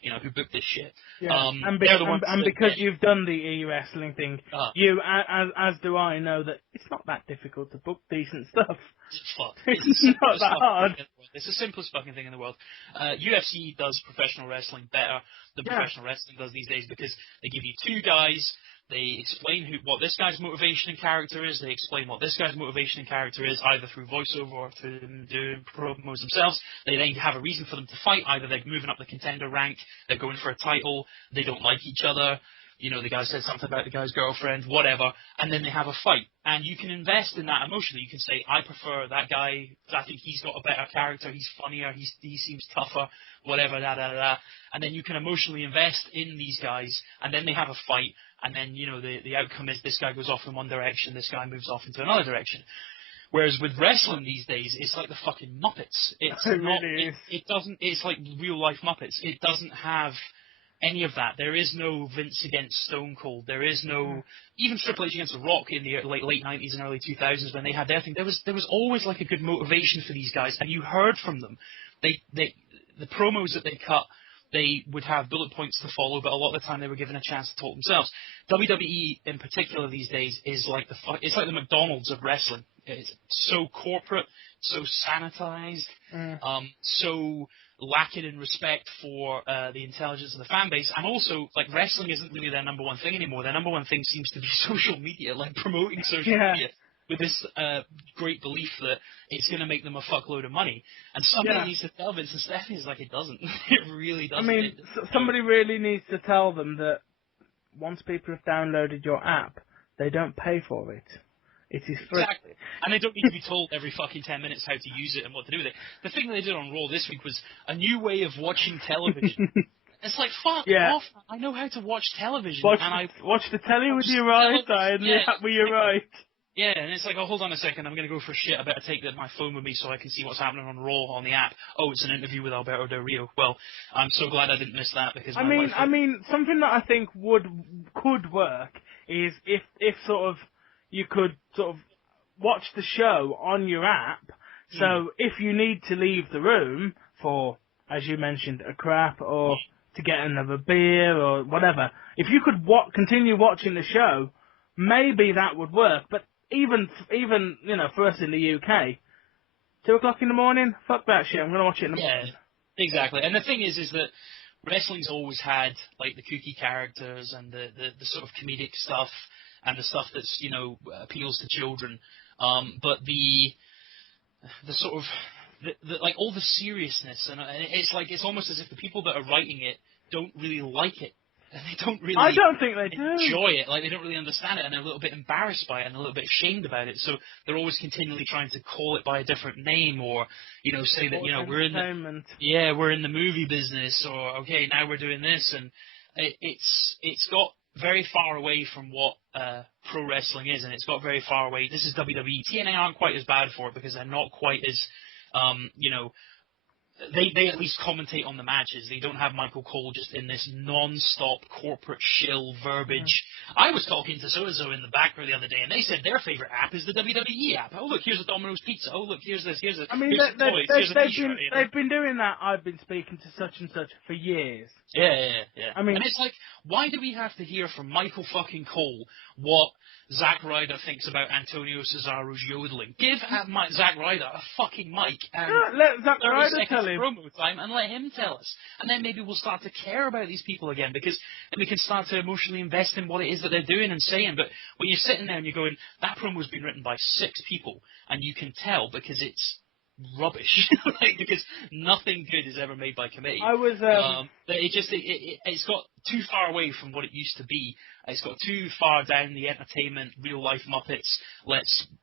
you know, who booked this shit. Yeah. And because you've done the e-wrestling thing, you, as do I, know that it's not that difficult to book decent stuff. It's not that hard. It's the simplest fucking thing in the world. UFC does professional wrestling better than professional wrestling does these days, because they give you two guys, they explain what this guy's motivation and character is, they explain what this guy's motivation and character is, either through voiceover or through them doing promos themselves. They then have a reason for them to fight, either they're moving up the contender rank, they're going for a title, they don't like each other, you know, the guy said something about the guy's girlfriend, whatever, and then they have a fight. And you can invest in that emotionally. You can say, I prefer that guy, I think he's got a better character, he's funnier, he seems tougher, whatever, da-da-da-da. And then you can emotionally invest in these guys, and then they have a fight, and then, you know, the outcome is this guy goes off in one direction, this guy moves off into another direction. Whereas with wrestling these days, it's like the fucking Muppets. It's it's like real life Muppets. It doesn't have any of that. There is no Vince against Stone Cold. There is no, even Triple H against The Rock in the late 90s and early 2000s when they had their thing. There was always like a good motivation for these guys, and you heard from them. The promos that they cut, they would have bullet points to follow, but a lot of the time they were given a chance to talk themselves. WWE in particular these days is like it's like the McDonald's of wrestling. It's so corporate, so sanitized, so lacking in respect for the intelligence of the fan base, and also, like, wrestling isn't really their number one thing anymore. Their number one thing seems to be social media, like promoting social media, with this great belief that it's going to make them a fuckload of money. And somebody needs to tell Vince and Stephanie, is like, it doesn't. It really doesn't. I mean, somebody really needs to tell them that once people have downloaded your app, they don't pay for it. It is free. Exactly. And they don't need to be told every fucking 10 minutes how to use it and what to do with it. The thing that they did on Raw this week was a new way of watching television. It's like, fuck off. I know how to watch television. Watch the telly with your right eye and the app with your right. Yeah, and it's like, oh, hold on a second, I'm going to go for a shit. I better take my phone with me so I can see what's happening on Raw on the app. Oh, it's an interview with Alberto Del Rio. Well, I'm so glad I didn't miss that because I mean, something that I think could work is if sort of you could sort of watch the show on your app. So if you need to leave the room for, as you mentioned, a crap or to get another beer or whatever, if you could continue watching the show, maybe that would work. But even you know, for us in the UK, 2 o'clock in the morning, fuck that shit, I'm going to watch it in the morning. Yeah, exactly. And the thing is that wrestling's always had, like, the kooky characters and the sort of comedic stuff and the stuff that's, you know, appeals to children. But the sort of, like, all the seriousness, and it's almost as if the people that are writing it don't really like it. They don't really I don't think they do. enjoy it. Like, they don't really understand it, and they're a little bit embarrassed by it, and a little bit ashamed about it. So they're always continually trying to call it by a different name, or, you know, say that, you know, we're in the movie business, or okay, now we're doing this, and it's got very far away from what pro wrestling is, and it's got very far away. This is WWE. TNA aren't quite as bad for it because they're not quite as, you know. They at least commentate on the matches. They don't have Michael Cole just in this non-stop corporate shill verbiage. I was talking to so-and-so in the back row the other day, and they said their favourite app is the WWE app. Oh, look, here's a Domino's pizza. Oh, look, here's this, here's a I mean, they've been doing that. I've been speaking to such and such for years. Yeah. I mean, and it's like, Why do we have to hear from Michael fucking Cole what Zack Ryder thinks about Antonio Cesaro's yodeling? Give Zack Ryder a fucking mic and let Zack 30 Ryder seconds tell him. promo time and let him tell us. And then maybe we'll start to care about these people again, because then we can start to emotionally invest in what it is that they're doing and saying. But when you're sitting there and you're going, that promo's been written by 6 people, and you can tell because it's rubbish, like, because nothing good is ever made by committee. I was it's got too far away from what it used to be. It's got too far down the entertainment, real life Muppets.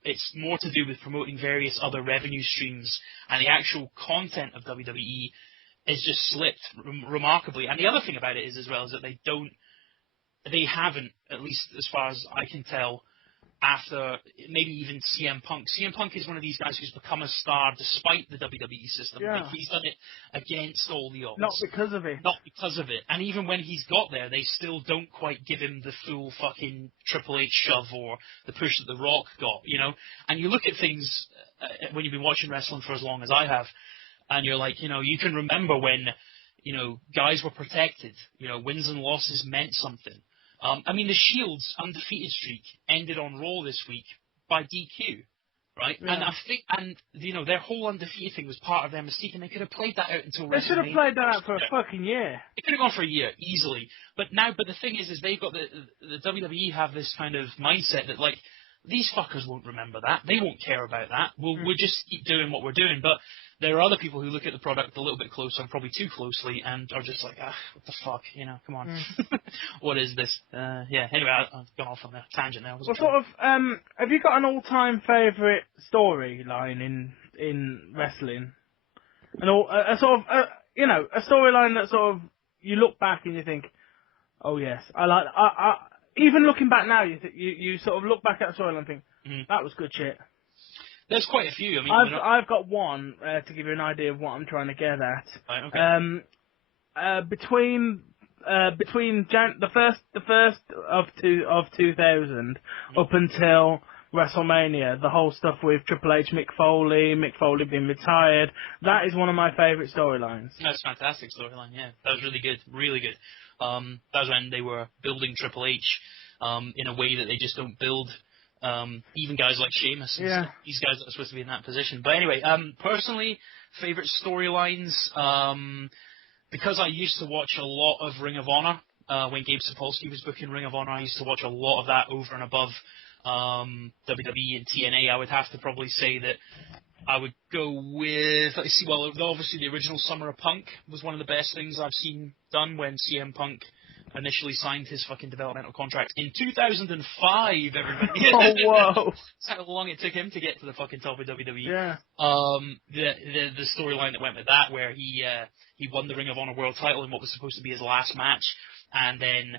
It's more to do with promoting various other revenue streams, and the actual content of WWE is just slipped remarkably. And the other thing about it is, as well, is that they haven't, at least as far as I can tell, after maybe even CM Punk. CM Punk is one of these guys who's become a star despite the WWE system. Yeah. Like, he's done it against all the odds. not because of it. Not because of it. And even when he's got there, they still don't quite give him the full fucking Triple H shove or the push that The Rock got, you know? And you look at things when you've been watching wrestling for as long as I have, and you're like, you know, you can remember when, you know, guys were protected. You know, wins and losses meant something. I mean, the Shield's undefeated streak ended on Raw this week by DQ, right? Yeah. And I think, you know, their whole undefeated thing was part of their mystique, and they could have played that out until They WrestleMania. should have played that out for a fucking year. It could have gone for a year easily, but the thing is they've got the WWE have this kind of mindset that, like, these fuckers won't remember that. They won't care about that. We'll just keep doing what we're doing. But there are other people who look at the product a little bit closer, probably too closely, and are just like, what the fuck, you know, come on. What is this? Yeah, anyway, I've gone off on a tangent now. Well, sort of, have you got an all-time favourite storyline in wrestling? A sort of, you know, a storyline that sort of, you look back and you think, oh yes, even looking back now, you sort of look back at a storyline and think, that was good shit. There's quite a few. I mean, I've got one to give you an idea of what I'm trying to get at. Right, okay. Between the first of 2000 up until WrestleMania, the whole stuff with Triple H, Mick Foley being retired, that is one of my favourite storylines. That's a fantastic storyline. Yeah, that was really good, really good. That was when they were building Triple H in a way that they just don't build even guys like Sheamus. Yeah. These guys that are supposed to be in that position. But anyway, personally, favourite storylines, because I used to watch a lot of Ring of Honor when Gabe Sapolsky was booking Ring of Honor. I used to watch a lot of that over and above WWE and TNA. I would have to probably say that I would go with, obviously the original Summer of Punk was one of the best things I've seen done when CM Punk initially signed his fucking developmental contract in 2005, everybody. Oh, whoa. That's how long it took him to get to the fucking top of WWE. Yeah. The storyline that went with that, where he won the Ring of Honor World title in what was supposed to be his last match, and then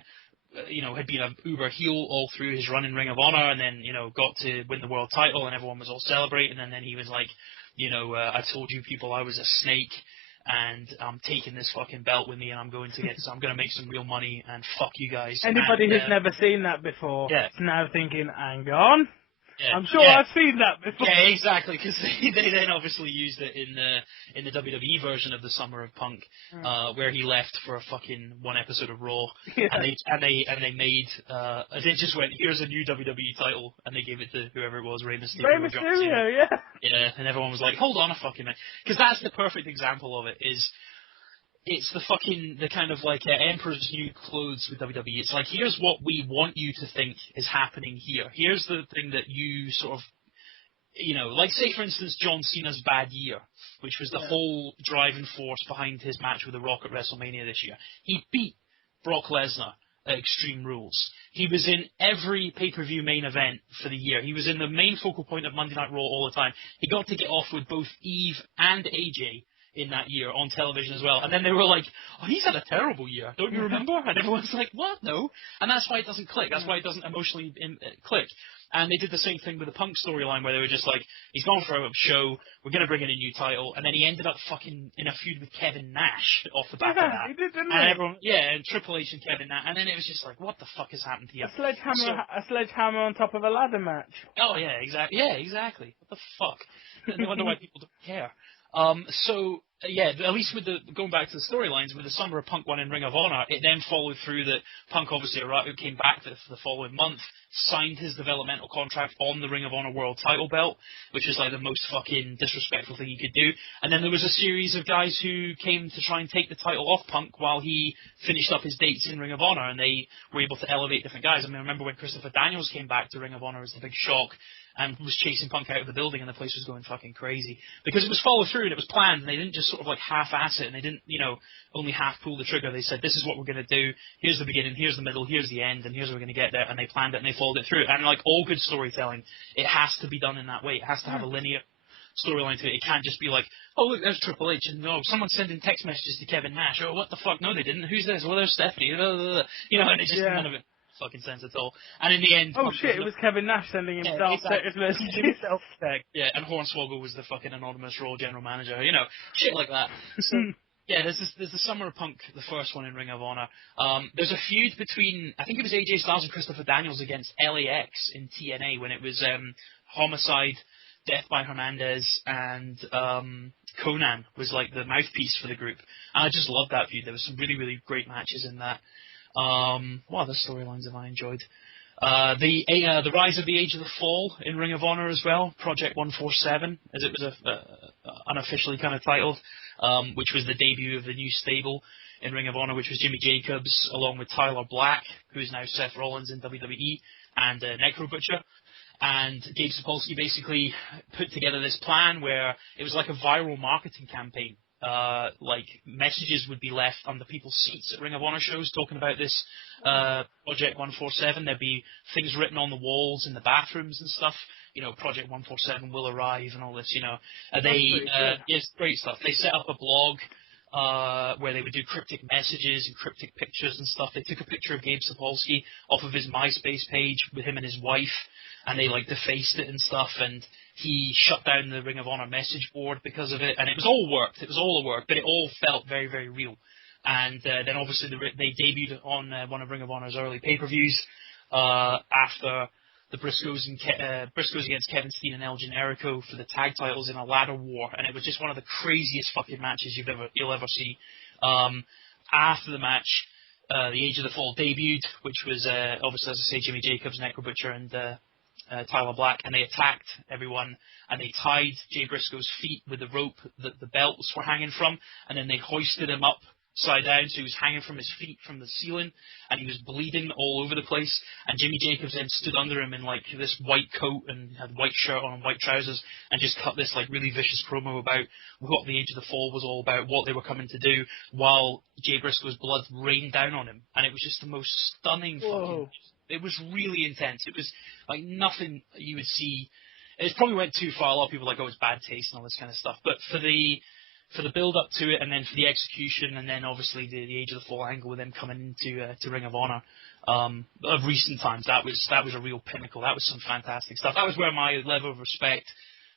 had been an uber heel all through his run in Ring of Honor, and then, got to win the world title, and everyone was all celebrating, and then he was like, I told you people I was a snake, and I'm taking this fucking belt with me, and I'm going to make some real money, and fuck you guys. Anybody who's never seen that before is now thinking, hang on. Yeah, I'm sure I've seen that before. Yeah, exactly, because they then obviously used it in the WWE version of the Summer of Punk, where he left for a fucking one episode of Raw, and they made they just went, here's a new WWE title, and they gave it to whoever it was, Rey Mysterio. Rey Mysterio, yeah. Yeah, and everyone was like, hold on a fucking minute, because that's the perfect example of it. It's the kind of like Emperor's New Clothes with WWE. It's like, here's what we want you to think is happening here. Here's the thing that you sort of, like say for instance John Cena's bad year, which was the whole driving force behind his match with The Rock at WrestleMania this year. He beat Brock Lesnar at Extreme Rules. He was in every pay-per-view main event for the year. He was in the main focal point of Monday Night Raw all the time. He got to get off with both Eve and AJ in that year on television as well. And then they were like, oh, he's had a terrible year, don't you remember? And everyone's like, what? No. And that's why it doesn't click. That's why it doesn't emotionally click. And they did the same thing with the Punk storyline, where they were just like, he's gone for a show, we're going to bring in a new title, and then he ended up fucking in a feud with Kevin Nash off the back of that. He did, didn't and he? everyone, and Triple H and Kevin Nash, and then it was just like, what the fuck has happened here? A sledgehammer on top of a ladder match. Oh yeah, exactly. Yeah, exactly. What the fuck? No wonder why people don't care. So Yeah, at least with going back to the storylines, with the Summer of Punk one in Ring of Honor, it then followed through that Punk obviously came back the following month, signed his developmental contract on the Ring of Honor World title belt, which is like the most fucking disrespectful thing you could do. And then there was a series of guys who came to try and take the title off Punk while he finished up his dates in Ring of Honor, and they were able to elevate different guys. I mean, I remember when Christopher Daniels came back to Ring of Honor as the big shock, and was chasing Punk out of the building, and the place was going fucking crazy. Because it was followed through, and it was planned, and they didn't just sort of like half-ass it, and they didn't, only half pull the trigger. They said, this is what we're going to do, here's the beginning, here's the middle, here's the end, and here's how we're going to get there, and they planned it, and they followed it through. And like all good storytelling, it has to be done in that way. It has to have a linear storyline to it. It can't just be like, oh look, there's Triple H, and someone's sending text messages to Kevin Nash, oh what the fuck, no they didn't, who's this, well there's Stephanie, and it just none of it fucking sense at all. And in the end, oh shit, it was Kevin Nash sending himself text messages. Yeah, and Hornswoggle was the fucking anonymous Raw general manager, shit like that. So, yeah, there's the Summer of Punk, the first one in Ring of Honor. There's a feud between, I think it was AJ Styles and Christopher Daniels against LAX in TNA when it was Homicide, Death by Hernandez, and Conan was like the mouthpiece for the group. And I just loved that feud. There was some really, really great matches in that. What other storylines have I enjoyed? The Rise of the Age of the Fall in Ring of Honor as well, Project 147, as it was unofficially kind of titled, which was the debut of the new stable in Ring of Honor, which was Jimmy Jacobs, along with Tyler Black, who's now Seth Rollins in WWE, and Necro Butcher. And Gabe Sapolsky basically put together this plan where it was like a viral marketing campaign. Like messages would be left under people's seats at Ring of Honor shows talking about this Project 147. There'd be things written on the walls in the bathrooms and stuff. Project 147 will arrive and all this. Yes, great stuff. They set up a blog where they would do cryptic messages and cryptic pictures and stuff. They took a picture of Gabe Sapolsky off of his MySpace page with him and his wife, and they defaced it and stuff, and he shut down the Ring of Honor message board because of it, and it was all worked. It was all a work, but it all felt very, very real. And then obviously they debuted on one of Ring of Honor's early pay-per-views after the Briscoes against Kevin Steen and El Generico for the tag titles in a ladder war, and it was just one of the craziest fucking matches you'll ever see. After the match, the Age of the Fall debuted, which was obviously, as I say, Jimmy Jacobs, Necro Butcher, and Tyler Black, and they attacked everyone, and they tied Jay Briscoe's feet with the rope that the belts were hanging from, and then they hoisted him upside down, so he was hanging from his feet from the ceiling, and he was bleeding all over the place, and Jimmy Jacobs then stood under him in this white coat and had white shirt on and white trousers, and just cut this really vicious promo about what the Age of the Fall was all about, what they were coming to do, while Jay Briscoe's blood rained down on him, and it was just the most stunning fucking... It was really intense. It was like nothing you would see. It probably went too far. A lot of people were like, oh, it's bad taste and all this kind of stuff. But for the build up to it, and then for the execution, and then obviously the Age of the Fall angle with them coming into to Ring of Honor of recent times, that was a real pinnacle. That was some fantastic stuff. That was where my level of respect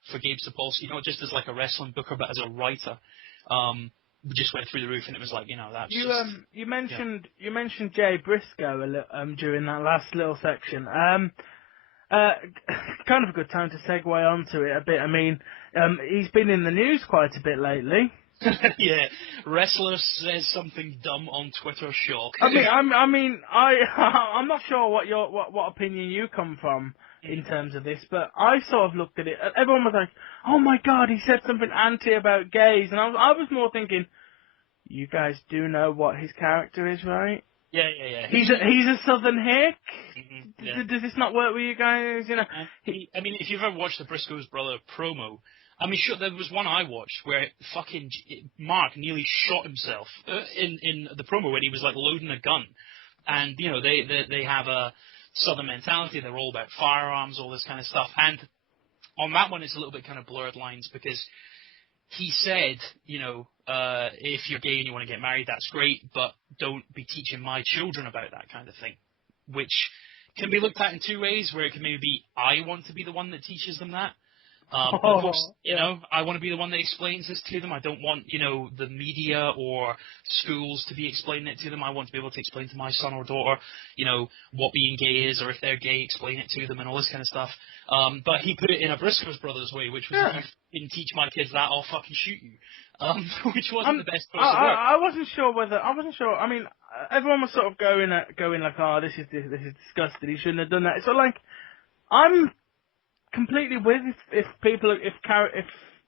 for Gabe Sapolsky, not just as a wrestling booker, but as a writer, just went through the roof, and it was that's you mentioned Jay Briscoe during that last little section. Kind of a good time to segue onto it a bit. I mean, he's been in the news quite a bit lately. Yeah, wrestler says something dumb on Twitter. Shock. I'm not sure what opinion you come from in terms of this, but I sort of looked at it. Everyone was like, "Oh my God, he said something anti about gays," and I was more thinking, you guys do know what his character is, right? Yeah. He's a Southern hick. Mm-hmm. Yeah. Does this not work with you guys? If you've ever watched the Briscoe's brother promo, sure, there was one I watched where fucking Mark nearly shot himself in the promo when he was loading a gun, and they have a Southern mentality. They're all about firearms, all this kind of stuff, and on that one it's a little bit kind of blurred lines because he said, if you're gay and you want to get married, that's great, but don't be teaching my children about that kind of thing, which can be looked at in two ways, where it can maybe be, I want to be the one that teaches them that, But of course, I want to be the one that explains this to them. I don't want, the media or schools to be explaining it to them. I want to be able to explain to my son or daughter, what being gay is, or if they're gay, explain it to them and all this kind of stuff. But he put it in a Briscoe's Brothers way, which was, if you didn't teach my kids that, I'll fucking shoot you. Which wasn't the best choice of work. I wasn't sure. I mean, everyone was sort of going like, oh, this is disgusting. He shouldn't have done that. So like, I'm completely with if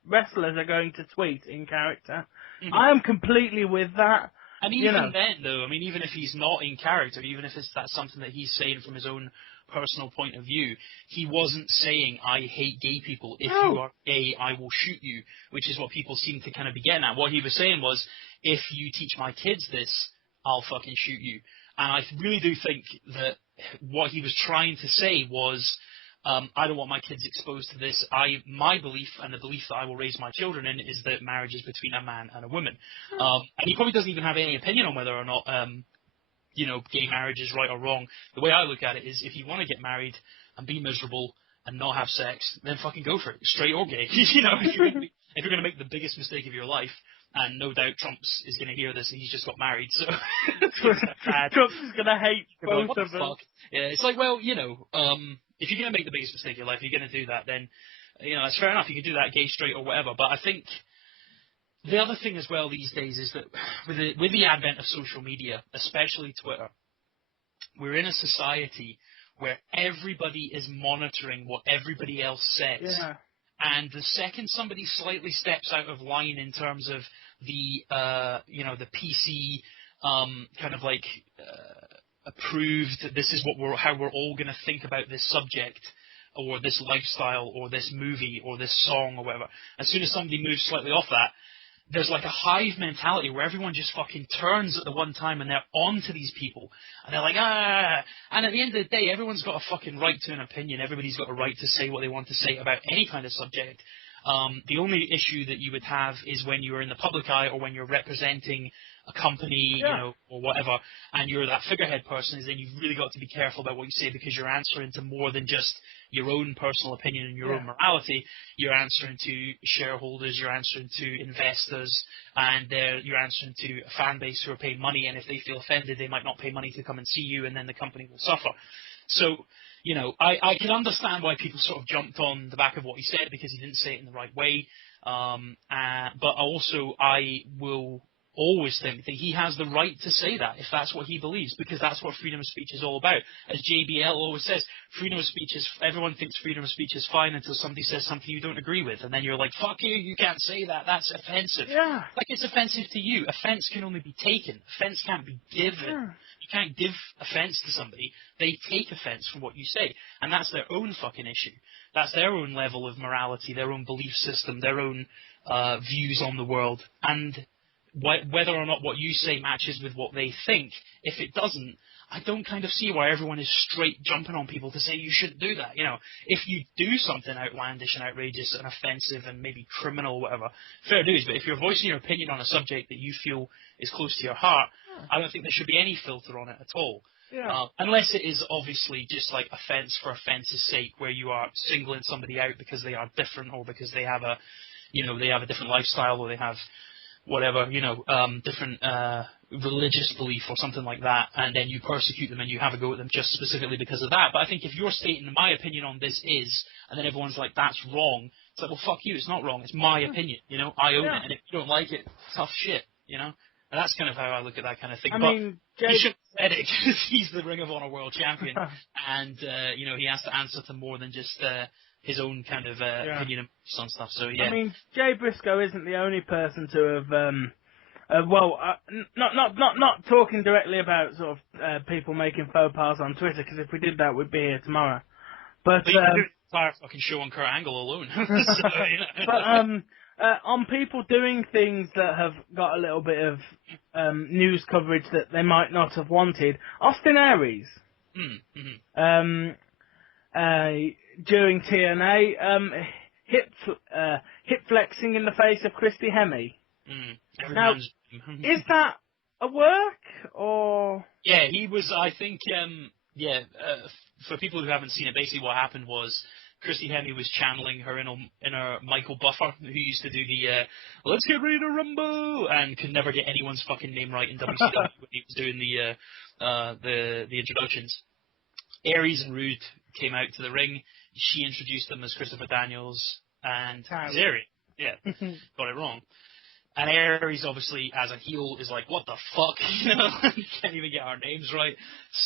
wrestlers are going to tweet in character. Mm-hmm. I am completely with that. And even then, though, I mean, even if he's not in character, even if that's something that he's saying from his own personal point of view, he wasn't saying, I hate gay people. If you are gay, I will shoot you, which is what people seem to kind of be getting at. What he was saying was, if you teach my kids this, I'll fucking shoot you. And I really do think that what he was trying to say was, I don't want my kids exposed to this. My belief, and the belief that I will raise my children in, is that marriage is between a man and a woman. And he probably doesn't even have any opinion on whether or not, gay marriage is right or wrong. The way I look at it is, if you want to get married and be miserable and not have sex, then fucking go for it, straight or gay. If you're going to make the biggest mistake of your life, and no doubt Trump's is going to hear this, and he's just got married, so Trump's is going to hate both of them. Yeah, it's like, well, if you're going to make the biggest mistake of your life, you're going to do that, then, that's fair enough. You can do that gay, straight, or whatever. But I think the other thing as well these days is that with the advent of social media, especially Twitter, we're in a society where everybody is monitoring what everybody else says. Yeah. And the second somebody slightly steps out of line in terms of the, the PC kind of like approved, this is how we're all going to think about this subject or this lifestyle or this movie or this song or whatever. As soon as somebody moves slightly off that, there's like a hive mentality where everyone just fucking turns at the one time and they're on to these people. And they're like, And at the end of the day, everyone's got a fucking right to an opinion. Everybody's got a right to say what they want to say about any kind of subject. The only issue that you would have is when you're in the public eye or when you're representing a company, or whatever, and you're that figurehead person, is then you've really got to be careful about what you say, because you're answering to more than just your own personal opinion and your own morality. You're answering to shareholders, you're answering to investors, and you're answering to a fan base who are paying money, and if they feel offended, they might not pay money to come and see you, and then the company will suffer. So, I can understand why people sort of jumped on the back of what he said, because he didn't say it in the right way. But also, I will always think that he has the right to say that, if that's what he believes, because that's what freedom of speech is all about. As JBL always says, freedom of speech is, everyone thinks freedom of speech is fine until somebody says something you don't agree with, and then you're like, fuck you, you can't say that, that's offensive. Yeah. Like, it's offensive to you. Offense can only be taken. Offense can't be given. Yeah. You can't give offense to somebody. They take offense from what you say, and that's their own fucking issue. That's their own level of morality, their own belief system, their own views on the world, and whether or not what you say matches with what they think. If it doesn't, I don't kind of see why everyone is straight jumping on people to say you shouldn't do that. If you do something outlandish and outrageous and offensive and maybe criminal or whatever, fair dues. But if you're voicing your opinion on a subject that you feel is close to your heart, I don't think there should be any filter on it at all. Yeah. Unless it is obviously just like offense for offense's sake, where you are singling somebody out because they are different, or because they have a different lifestyle, or they have whatever, different religious belief or something like that, and then you persecute them and you have a go at them just specifically because of that. But I think if you're stating, my opinion on this is, and then everyone's like, that's wrong, it's like, well, fuck you, it's not wrong, it's my opinion, I own it, and if you don't like it, tough shit, And that's kind of how I look at that kind of thing. I mean, he shouldn't have said it, because he's the Ring of Honor World Champion, and, he has to answer to more than just his own kind of opinion on stuff. So yeah. I mean, Jay Briscoe isn't the only person to have, not talking directly about sort of people making faux pas on Twitter, because if we did that, we'd be here tomorrow. But you can do the entire fucking show on Kurt Angle alone. So, But on people doing things that have got a little bit of news coverage that they might not have wanted, Austin Aries. During TNA, hip flexing in the face of Christy Hemme. Now, is that a work, or? Yeah, he was, I think, for people who haven't seen it, basically what happened was Christy Hemme was channeling her inner Michael Buffer, who used to do the "Let's get ready to rumble" and could never get anyone's fucking name right in WCW when he was doing the introductions. Aries and Rude came out to the ring. She introduced them as Christopher Daniels and Kazarian. Yeah, got it wrong. And Aries, obviously, as a heel, is like, what the fuck? You know, can't even get our names right.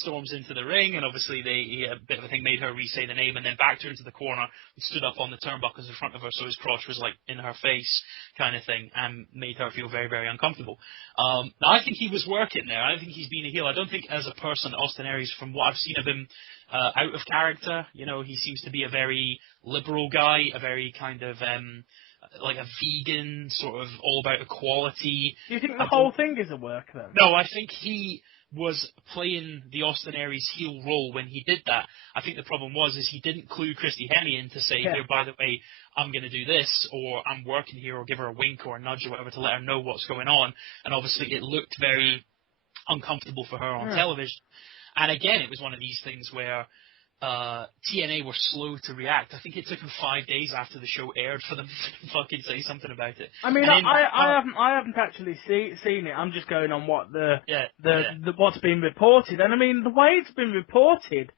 Storms into the ring, and obviously a bit of a thing made her re-say the name, and then backed her into the corner and stood up on the turnbuckles in front of her, so his crotch was like in her face, kind of thing, and made her feel very, very uncomfortable. Now, I think he was working there. I don't think he's been a heel. I don't think, as a person, Austin Aries, from what I've seen of him, out of character. You know, he seems to be a very liberal guy, a very kind of like a vegan, sort of all about equality. Do you think the whole thing is a work, then? No, I think he was playing the Austin Aries heel role when he did that. I think the problem was he didn't clue Christy Hemme in to say, here, by the way, I'm going to do this, or I'm working here, or give her a wink or a nudge or whatever to let her know what's going on. And obviously it looked very uncomfortable for her on television. And again, it was one of these things where TNA were slow to react. I think it took them 5 days after the show aired for them to fucking say something about it. I mean, I haven't actually seen it. I'm just going on what what's been reported. And I mean, the way it's been reported,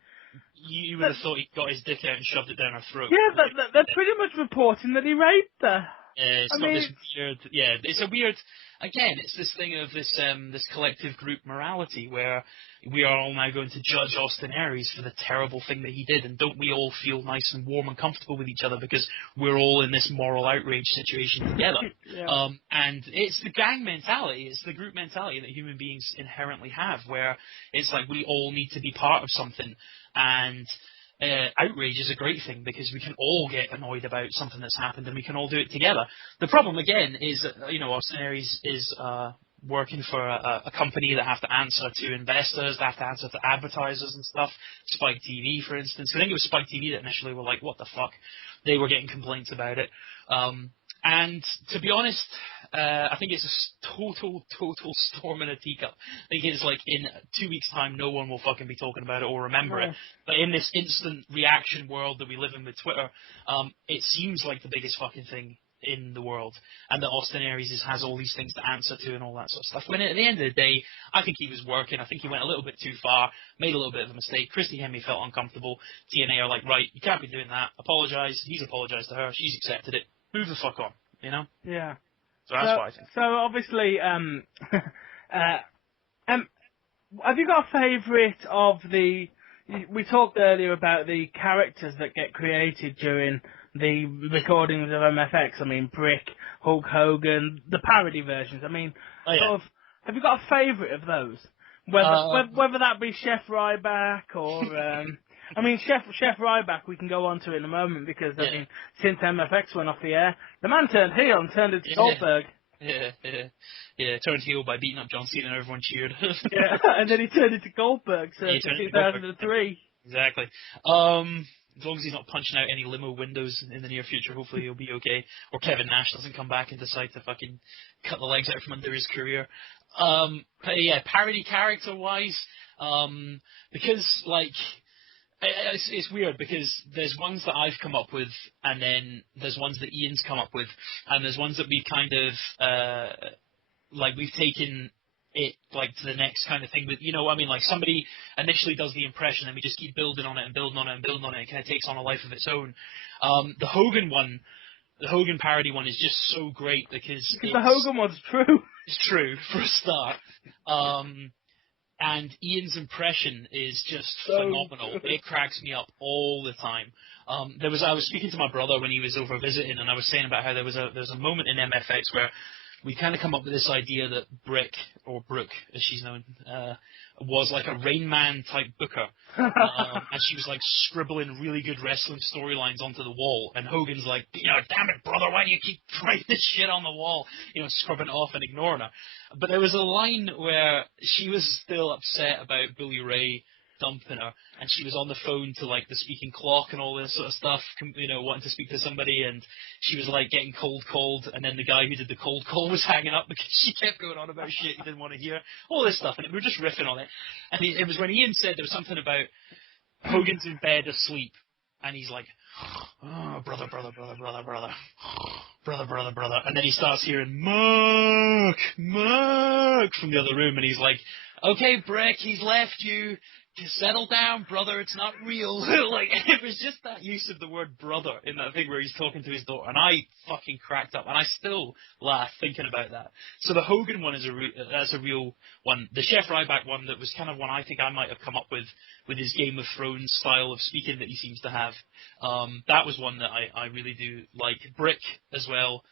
you would have thought he got his dick out and shoved it down her throat. Yeah, they're pretty much reporting that he raped her. Yeah, it's this weird. Yeah, it's a weird. Again, it's this thing of this collective group morality where we are all now going to judge Austin Aries for the terrible thing that he did, and don't we all feel nice and warm and comfortable with each other because we're all in this moral outrage situation together? And it's the gang mentality, it's the group mentality that human beings inherently have, where it's like we all need to be part of something, and outrage is a great thing because we can all get annoyed about something that's happened and we can all do it together. The problem, again, is that, Austin Aries is working for a company that have to answer to investors, they have to answer to advertisers and stuff. Spike TV, for instance. I think it was Spike TV that initially were like, what the fuck? They were getting complaints about it. And to be honest, I think it's a total storm in a teacup. I think it's like in 2 weeks' time, no one will fucking be talking about it or remember it. But in this instant reaction world that we live in with Twitter, it seems like the biggest fucking thing in the world. And that Austin Aries has all these things to answer to and all that sort of stuff. When at the end of the day, I think he was working. I think he went a little bit too far, made a little bit of a mistake. Christy Hemme felt uncomfortable. TNA are like, right, you can't be doing that. Apologise. He's apologised to her. She's accepted it. Move the fuck on, you know? Yeah. So that's what I think. So obviously, have you got a favourite of the... We talked earlier about the characters that get created during the recordings of MFX. I mean, Brick, Hulk Hogan, the parody versions. I mean, have you got a favourite of those? Whether that be Chef Ryback or... I mean, Chef Ryback, we can go on to in a moment because, I mean, since MFX went off the air, the man turned heel and turned into Goldberg. Yeah, turned heel by beating up John Cena and everyone cheered. And then he turned into Goldberg, so in 2003. Exactly. As long as he's not punching out any limo windows in the near future, hopefully he'll be okay. Or Kevin Nash doesn't come back and decide to fucking cut the legs out from under his career. But yeah, parody character-wise, because, like... It's weird because there's ones that I've come up with, and then there's ones that Ian's come up with, and there's ones that we've kind of we've taken it like to the next kind of thing. But like somebody initially does the impression, and we just keep building on it and building on it and building on it. It kind of takes on a life of its own. The Hogan one, the Hogan parody one, is just so great because the Hogan one's true. It's true for a start. And Ian's impression is just phenomenal. It cracks me up all the time. I was speaking to my brother when he was over visiting, and I was saying about how there was a moment in MFX where we kind of come up with this idea that Brick, or Brooke as she's known, was like a Rain Man type booker. And she was like scribbling really good wrestling storylines onto the wall. And Hogan's like, damn it, brother, why do you keep writing this shit on the wall? Scrubbing it off and ignoring her. But there was a line where she was still upset about Billy Ray dumping her, and she was on the phone to like the speaking clock and all this sort of stuff, wanting to speak to somebody, and she was like getting cold called, and then the guy who did the cold call was hanging up because she kept going on about shit he didn't want to hear, all this stuff, and we were just riffing on it. And it was when Ian said there was something about Hogan's in bed asleep, and he's like, oh, brother, brother, brother, brother, brother, brother, brother, brother, and then he starts hearing Mark, Mark from the other room, and he's like, okay, Brick, he's left you. Just settle down, brother, it's not real. Like, it was just that use of the word brother in that thing where he's talking to his daughter, and I fucking cracked up, and I still laugh thinking about that. So the Hogan one is that's a real one. The Chef Ryback one, that was kind of one I think I might have come up with his Game of Thrones style of speaking that he seems to have. That was one that I really do like. Brick as well,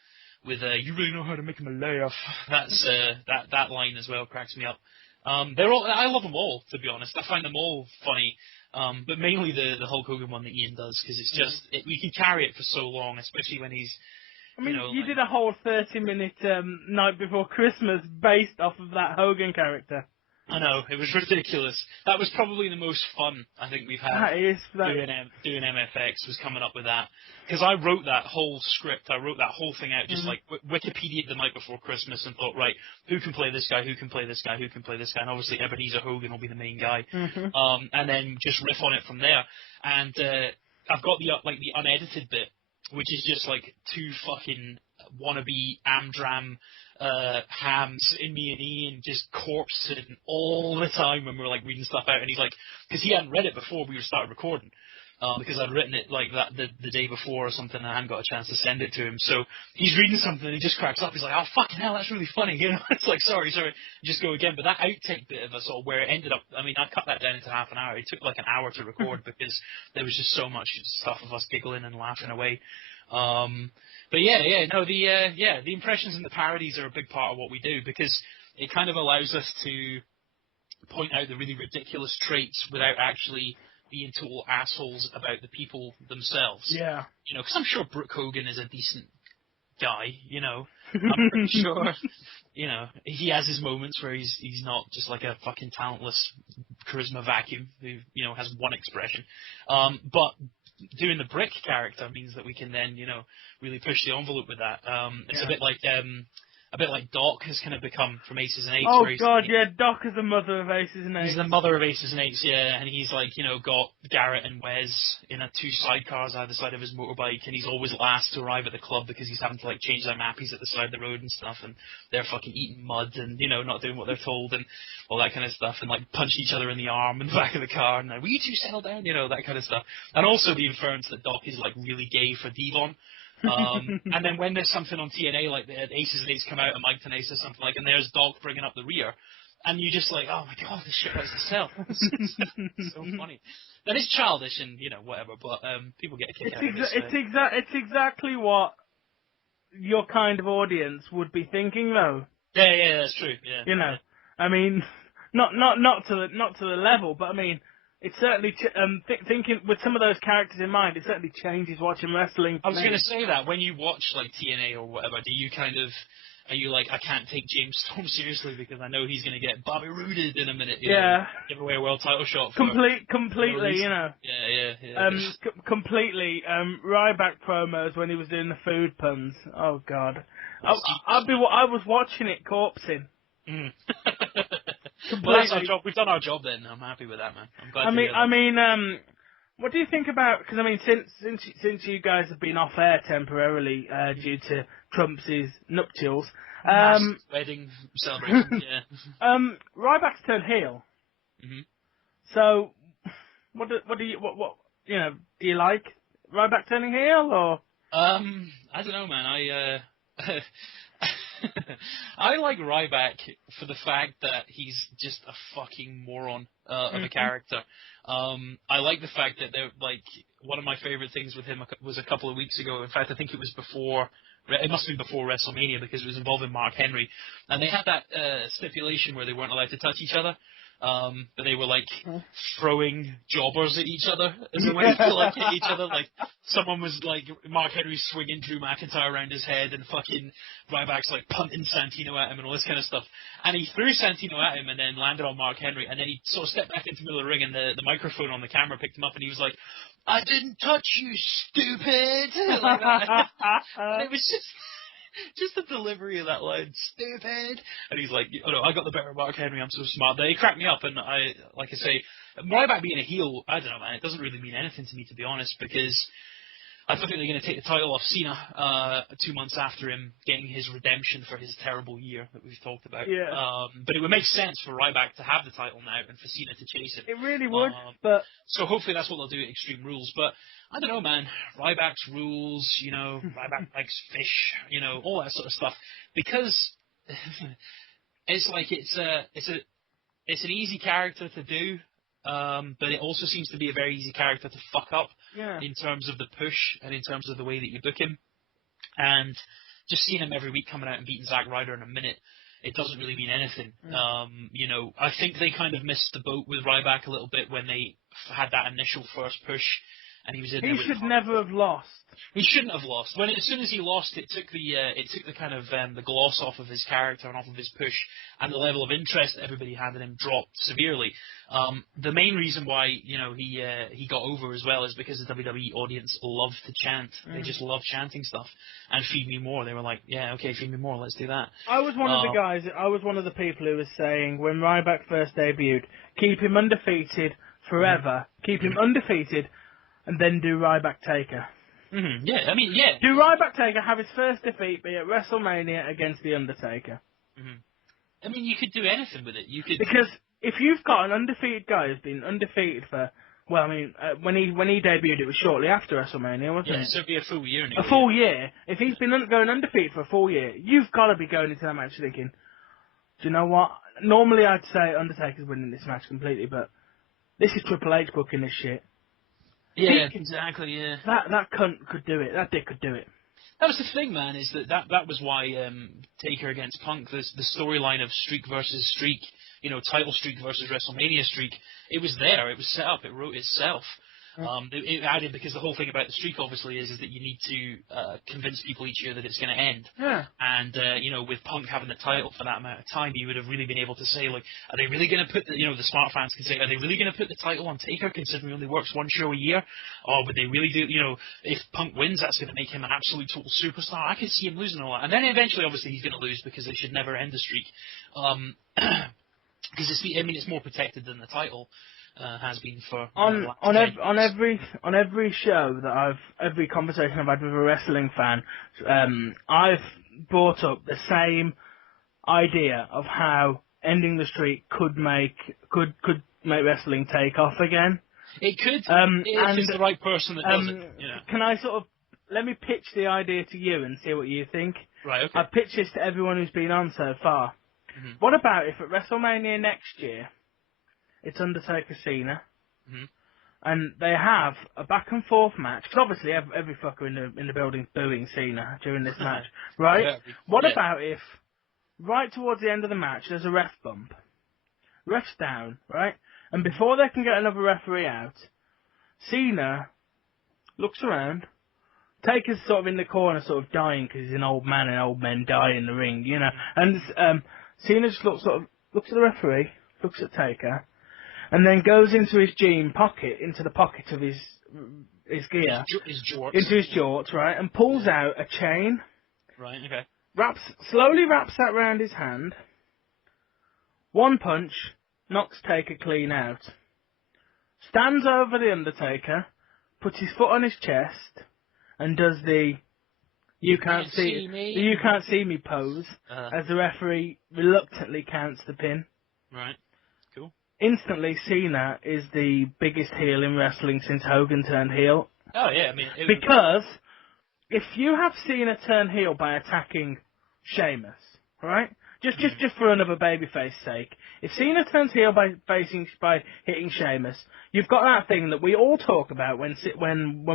with you really know how to make him a laugh. That's that line as well cracks me up. They're all. I love them all, to be honest. I find them all funny, but mainly the Hulk Hogan one that Ian does, because it's just you can carry it for so long, especially when he's. I mean, you like, did a whole 30-minute Night Before Christmas based off of that Hogan character. I know, it was ridiculous. That was probably the most fun I think we've had doing MFX, was coming up with that. Because I wrote that whole script, I wrote that whole thing out, just like Wikipedia the night before Christmas, and thought, right, who can play this guy, who can play this guy, who can play this guy, and obviously Ebenezer Hogan will be the main guy. And then just riff on it from there. And I've got the unedited bit, which is just like two fucking wannabe Amdram hams in me and Ian just corpsing all the time when we were like reading stuff out, and he's like, because he hadn't read it before we started recording, because I'd written it like that the day before or something, and I hadn't got a chance to send it to him. So he's reading something and he just cracks up. He's like, oh fucking hell, that's really funny, you know. It's like, sorry, just go again. But that outtake bit of us all, where it ended up, I mean, I cut that down into half an hour. It took like an hour to record because there was just so much stuff of us giggling and laughing away. But the impressions and the parodies are a big part of what we do, because it kind of allows us to point out the really ridiculous traits without actually being total assholes about the people themselves. Yeah. You know, because I'm sure Brooke Hogan is a decent guy, you know. I'm pretty sure, you know, he has his moments where he's not just like a fucking talentless charisma vacuum who, you know, has one expression. But doing the Brick character means that we can then, you know, really push the envelope with that. It's a bit like Doc has kind of become from Aces and Eights. Oh god, yeah, Doc is the mother of Aces and Eights. He's the mother of Aces and Eights, yeah, and he's like, you know, got Garrett and Wes in two sidecars either side of his motorbike, and he's always last to arrive at the club because he's having to like change their nappies at the side of the road and stuff, and they're fucking eating mud and, you know, not doing what they're told and all that kind of stuff, and like punch each other in the arm in the back of the car, and like, will you two settle down, you know, that kind of stuff. And also the inference that Doc is like really gay for Devon. And then when there's something on TNA, like the Aces and Eights come out and Mike Tenay says something like, and there's Doc bringing up the rear, and you just like, oh my god, this shit writes itself. It's so funny. That is childish and, you know, whatever, but people get a kick out of it. It's exactly what your kind of audience would be thinking, though. Yeah, that's true. Yeah. You know, I mean, not to the level, but I mean, it certainly, thinking with some of those characters in mind, it certainly changes watching wrestling. I was going to say that, when you watch, like, TNA or whatever, do you kind of, are you like, I can't take James Storm seriously because I know he's going to get Bobby Rooded in a minute, you know, give away a world title shot for completely, you know. Yeah. Completely, Ryback promos when he was doing the food puns. Oh, God. I was watching it corpsing. Well, that's our job. We've done our job then. I'm happy with that, man. I'm glad to hear that. What do you think about? Because I mean, since you guys have been off air temporarily due to Trump's nuptials, wedding celebration, yeah. Ryback's turned heel. So, what do you like Ryback turning heel or? I don't know, man. I like Ryback for the fact that he's just a fucking moron of a character. I like the fact that like, one of my favorite things with him was a couple of weeks ago. In fact, I think it was it must have been before WrestleMania, because it was involving Mark Henry, and they had that stipulation where they weren't allowed to touch each other. But they were like throwing jobbers at each other as a way to like hit each other. Like, someone was like, Mark Henry swinging Drew McIntyre around his head, and fucking Ryback's like punting Santino at him and all this kind of stuff. And he threw Santino at him and then landed on Mark Henry, and then he sort of stepped back into the middle of the ring, and the microphone on the camera picked him up, and he was like, I didn't touch you, stupid! Like that. And it was just the delivery of that line, stupid. And he's like, oh no, I got the better of Mark Henry, I'm so smart. They cracked me up, and like I say, Ryback being a heel, I don't know, man, it doesn't really mean anything to me, to be honest, because I thought they were going to take the title off Cena 2 months after him getting his redemption for his terrible year that we've talked about. Yeah. But it would make sense for Ryback to have the title now and for Cena to chase it. It really would, but... So hopefully that's what they'll do at Extreme Rules. But I don't know, man. Ryback's rules, Ryback likes fish, all that sort of stuff. Because it's like it's an easy character to do. But it also seems to be a very easy character to fuck up in terms of the push and in terms of the way that you book him. And just seeing him every week coming out and beating Zack Ryder in a minute, it doesn't really mean anything. I think they kind of missed the boat with Ryback a little bit when they had that initial first push. And he was in there. He should never have lost. He shouldn't have lost. As soon as he lost, it took the kind of the gloss off of his character and off of his push, and the level of interest that everybody had in him dropped severely. The main reason why he got over as well is because the WWE audience love to chant. They just love chanting stuff. And Feed Me More. They were like, yeah, okay, Feed Me More, let's do that. I was one of the guys. I was one of the people who was saying when Ryback first debuted, keep him undefeated forever. Keep him undefeated. And then do Ryback Taker. Mm-hmm. Yeah, I mean, yeah. Do Ryback Taker have his first defeat be at WrestleMania against The Undertaker? Mm-hmm. I mean, you could do anything with it. Because if you've got an undefeated guy who's been undefeated for, when he debuted, it was shortly after WrestleMania, wasn't it? Yeah, so it'd be a full year. A full year. If he's been going undefeated for a full year, you've got to be going into that match thinking, do you know what? Normally I'd say Undertaker's winning this match completely, but this is Triple H booking this shit. Yeah, exactly, yeah. That cunt could do it. That dick could do it. That was the thing, man, is that was why Taker against Punk, the storyline of streak versus streak, title streak versus WrestleMania streak, it was there. It was set up. It wrote itself. It added, because the whole thing about the streak, obviously, is that you need to convince people each year that it's going to end. Yeah. And, with Punk having the title for that amount of time, you would have really been able to say, like, are they really going to put the smart fans can say, are they really going to put the title on Taker, considering he only works one show a year? Or would they really do, if Punk wins, that's going to make him an absolute total superstar? I could see him losing all that. And then eventually, obviously, he's going to lose because they should never end the streak. Because it's more protected than the title. Has been for on every show that every conversation I've had with a wrestling fan, I've brought up the same idea of how ending the streak could make wrestling take off again. It could, if it's the right person that does it. Can I let me pitch the idea to you and see what you think? Right. Okay. I've pitched this to everyone who's been on so far. Mm-hmm. What about if at WrestleMania next year, it's Undertaker Cena, and they have a back and forth match? Because obviously every fucker in the building's booing Cena during this match, right? Yeah. What about if right towards the end of the match there's a ref bump, ref's down, right? And before they can get another referee out, Cena looks around. Taker's sort of in the corner, sort of dying because he's an old man, and old men die in the ring, And Cena just looks at the referee, looks at Taker, and then goes into his jean pocket, into the pocket of his gear, into his jorts, right, and pulls out a chain. Right. Okay. Slowly wraps that round his hand. One punch knocks Taker clean out. Stands over the Undertaker, puts his foot on his chest, and does the you can't see me pose as the referee reluctantly counts the pin. Right. Cool. Instantly, Cena is the biggest heel in wrestling since Hogan turned heel. Oh yeah, because if you have Cena turn heel by attacking Sheamus, right? Just for another babyface sake, if Cena turns heel by hitting Sheamus, you've got that thing that we all talk about when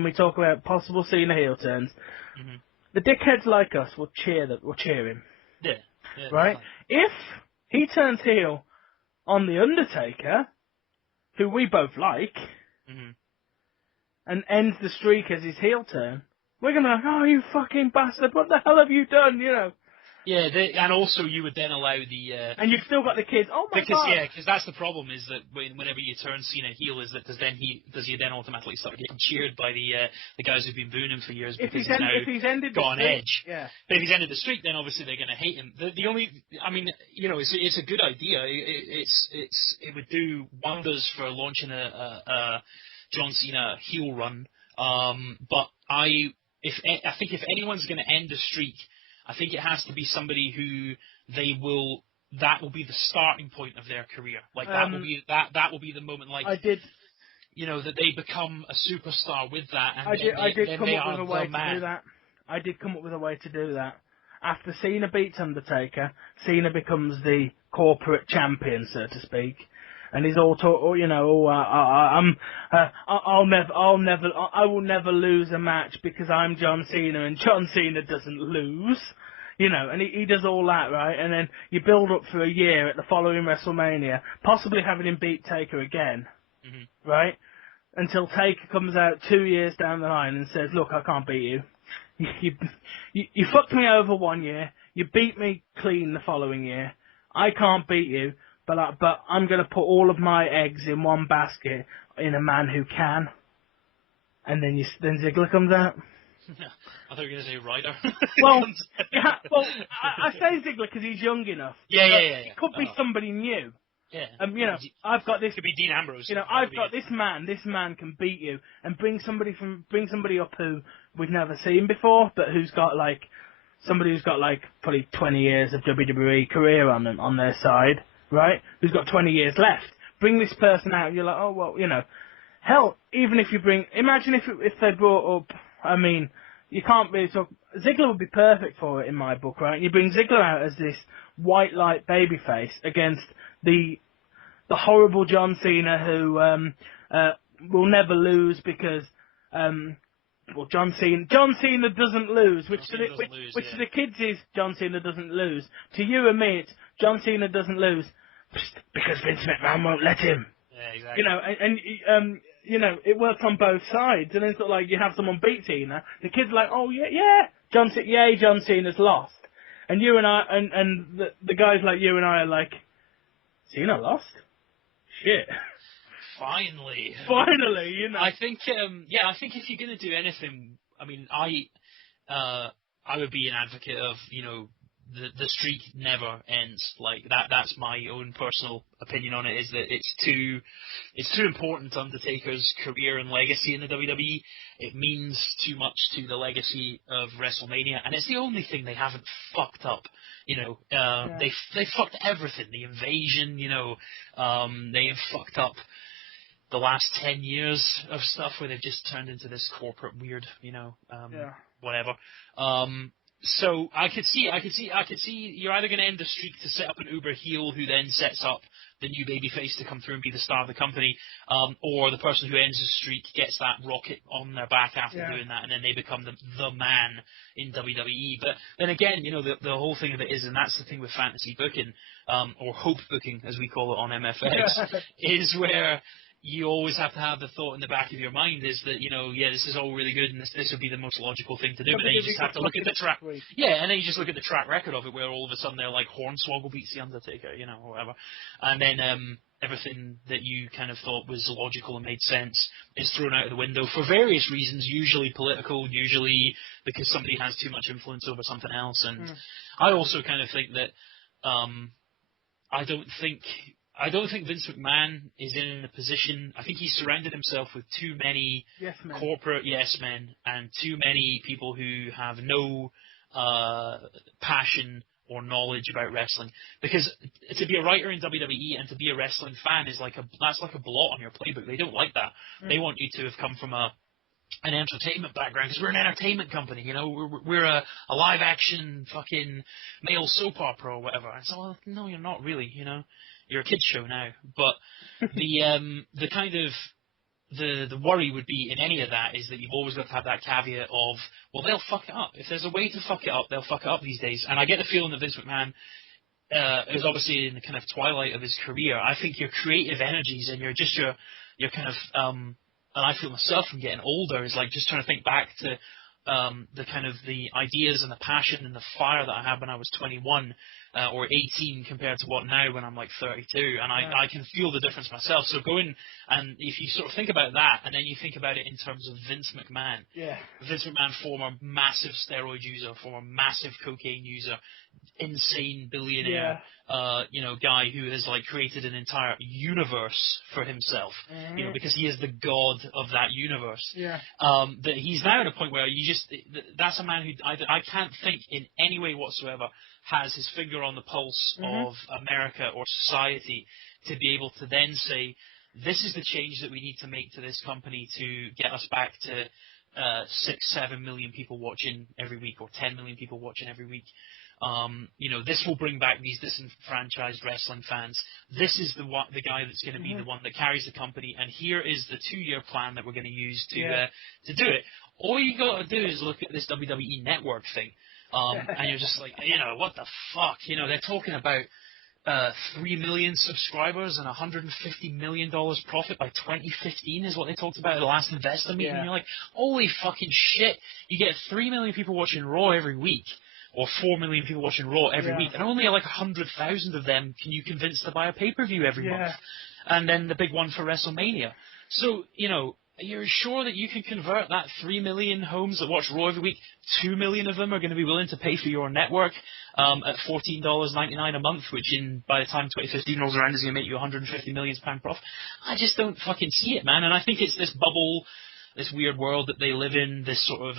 we talk about possible Cena heel turns. Mm-hmm. The dickheads like us will cheer him. Yeah. Right? Definitely. If he turns heel on The Undertaker, who we both like, and ends the streak as his heel turn, we're going to be like, oh, you fucking bastard, what the hell have you done, Yeah, and also you would then allow the... and you've still got the kids, oh my God! Yeah, because that's the problem, is that whenever you turn Cena heel, is that does he then automatically start getting cheered by the guys who've been booing him for years because he's got an edge. Yeah. But if he's ended the streak, then obviously they're going to hate him. The only... I mean, it's a good idea. It would do wonders for launching a John Cena heel run. But I think if anyone's going to end a streak, I think it has to be somebody who that will be the starting point of their career. Like that will be the moment. Like that they become a superstar with that. And I did come up with a way to do that. I did come up with a way to do that. After Cena beats Undertaker, Cena becomes the corporate champion, so to speak. And he's all I will never lose a match because I'm John Cena and John Cena doesn't lose. And he does all that, right? And then you build up for a year at the following WrestleMania, possibly having him beat Taker again, right? Until Taker comes out 2 years down the line and says, look, I can't beat you. You fucked me over 1 year, you beat me clean the following year. I can't beat you. But I'm going to put all of my eggs in one basket in a man who can. And then Ziggler comes out. I thought you were going to say Ryder. I say Ziggler because he's young enough. Yeah. It could be somebody new. Yeah. I've got this. Could be Dean Ambrose. I've got this man. This man can beat you, and bring somebody up who we've never seen before, but who's got somebody who's got probably 20 years of WWE career on their side. Right? Who's got 20 years left. Bring this person out, and you're like, oh, well, hell, even if you imagine if they brought up, you can't really talk, Ziggler would be perfect for it in my book, right? You bring Ziggler out as this white light babyface against the horrible John Cena who, will never lose because, John Cena doesn't lose, which to the kids is John Cena doesn't lose. To you and me, it's John Cena doesn't lose because Vince McMahon won't let him. Yeah, exactly. It works on both sides. And then sort of like you have someone beat Cena, the kids are like, oh yeah, John Cena's lost. And you and I, and the guys like you and I are like, Cena lost? Shit. Finally, I think, I think if you're going to do anything, I would be an advocate of, the streak never ends. Like that's my own personal opinion on it. Is that it's too important to Undertaker's career and legacy in the WWE. It means too much to the legacy of WrestleMania, and it's the only thing they haven't fucked up. They fucked everything. The invasion, they have fucked up the last 10 years of stuff where they've just turned into this corporate weird, whatever. So I could see you're either going to end the streak to set up an uber heel who then sets up the new babyface to come through and be the star of the company, or the person who ends the streak gets that rocket on their back after doing that, and then they become the man in WWE. But then again, the whole thing of it is, and that's the thing with fantasy booking, or hope booking as we call it on MFX, is where you always have to have the thought in the back of your mind is that, this is all really good and this would be the most logical thing to do, but then you just have to look at the track. Yeah, and then you just look at the track record of it where all of a sudden they're like Hornswoggle beats The Undertaker, or whatever. And then everything that you kind of thought was logical and made sense is thrown out of the window for various reasons, usually political, usually because somebody has too much influence over something else. And I also kind of think that I don't think Vince McMahon is in a position. I think he's surrounded himself with too many corporate yes men and too many people who have no passion or knowledge about wrestling. Because to be a writer in WWE and to be a wrestling fan that's like a blot on your playbook. They don't like that. They want you to have come from an entertainment background, because we're an entertainment company, we're a live action fucking male soap opera or whatever. And so, well, no, you're not really, you're a kids show now. But the kind of the worry would be in any of that is that you've always got to have that caveat of, well, they'll fuck it up. If there's a way to fuck it up, they'll fuck it up these days. And I get the feeling that Vince McMahon is obviously in the kind of twilight of his career. I think your creative energies and your kind of and I feel myself from getting older is like just trying to think back to the kind of the ideas and the passion and the fire that I had when I was 21. or 18 compared to what now when I'm like 32, and I can feel the difference myself. So going, and if you sort of think about that, and then you think about it in terms of Vince McMahon. Yeah. Vince McMahon, former massive steroid user, former massive cocaine user, insane billionaire, guy who has like created an entire universe for himself, because he is the god of that universe. Yeah. That he's now at a point where that's a man who I can't think in any way whatsoever has his finger on the pulse of America or society to be able to then say, this is the change that we need to make to this company to get us back to 6-7 million people watching every week, or 10 million people watching every week. This will bring back these disenfranchised wrestling fans. This is the guy that's going to be the one that carries the company, and here is the 2-year plan that we're going to use to do it. All you got to do is look at this WWE Network thing, and you're just like, what the fuck? They're talking about 3 million subscribers and $150 million profit by 2015 is what they talked about at the last investor meeting. And you're like, holy fucking shit! You get 3 million people watching Raw every week, or 4 million people watching Raw every week, and only like 100,000 of them can you convince to buy a pay-per-view every month. And then the big one for WrestleMania. So, you're sure that you can convert that 3 million homes that watch Raw every week, 2 million of them are going to be willing to pay for your network at $14.99 a month, which by the time 2015 rolls around is going to make you £150 million profit. I just don't fucking see it, man. And I think it's this bubble, this weird world that they live in, this sort of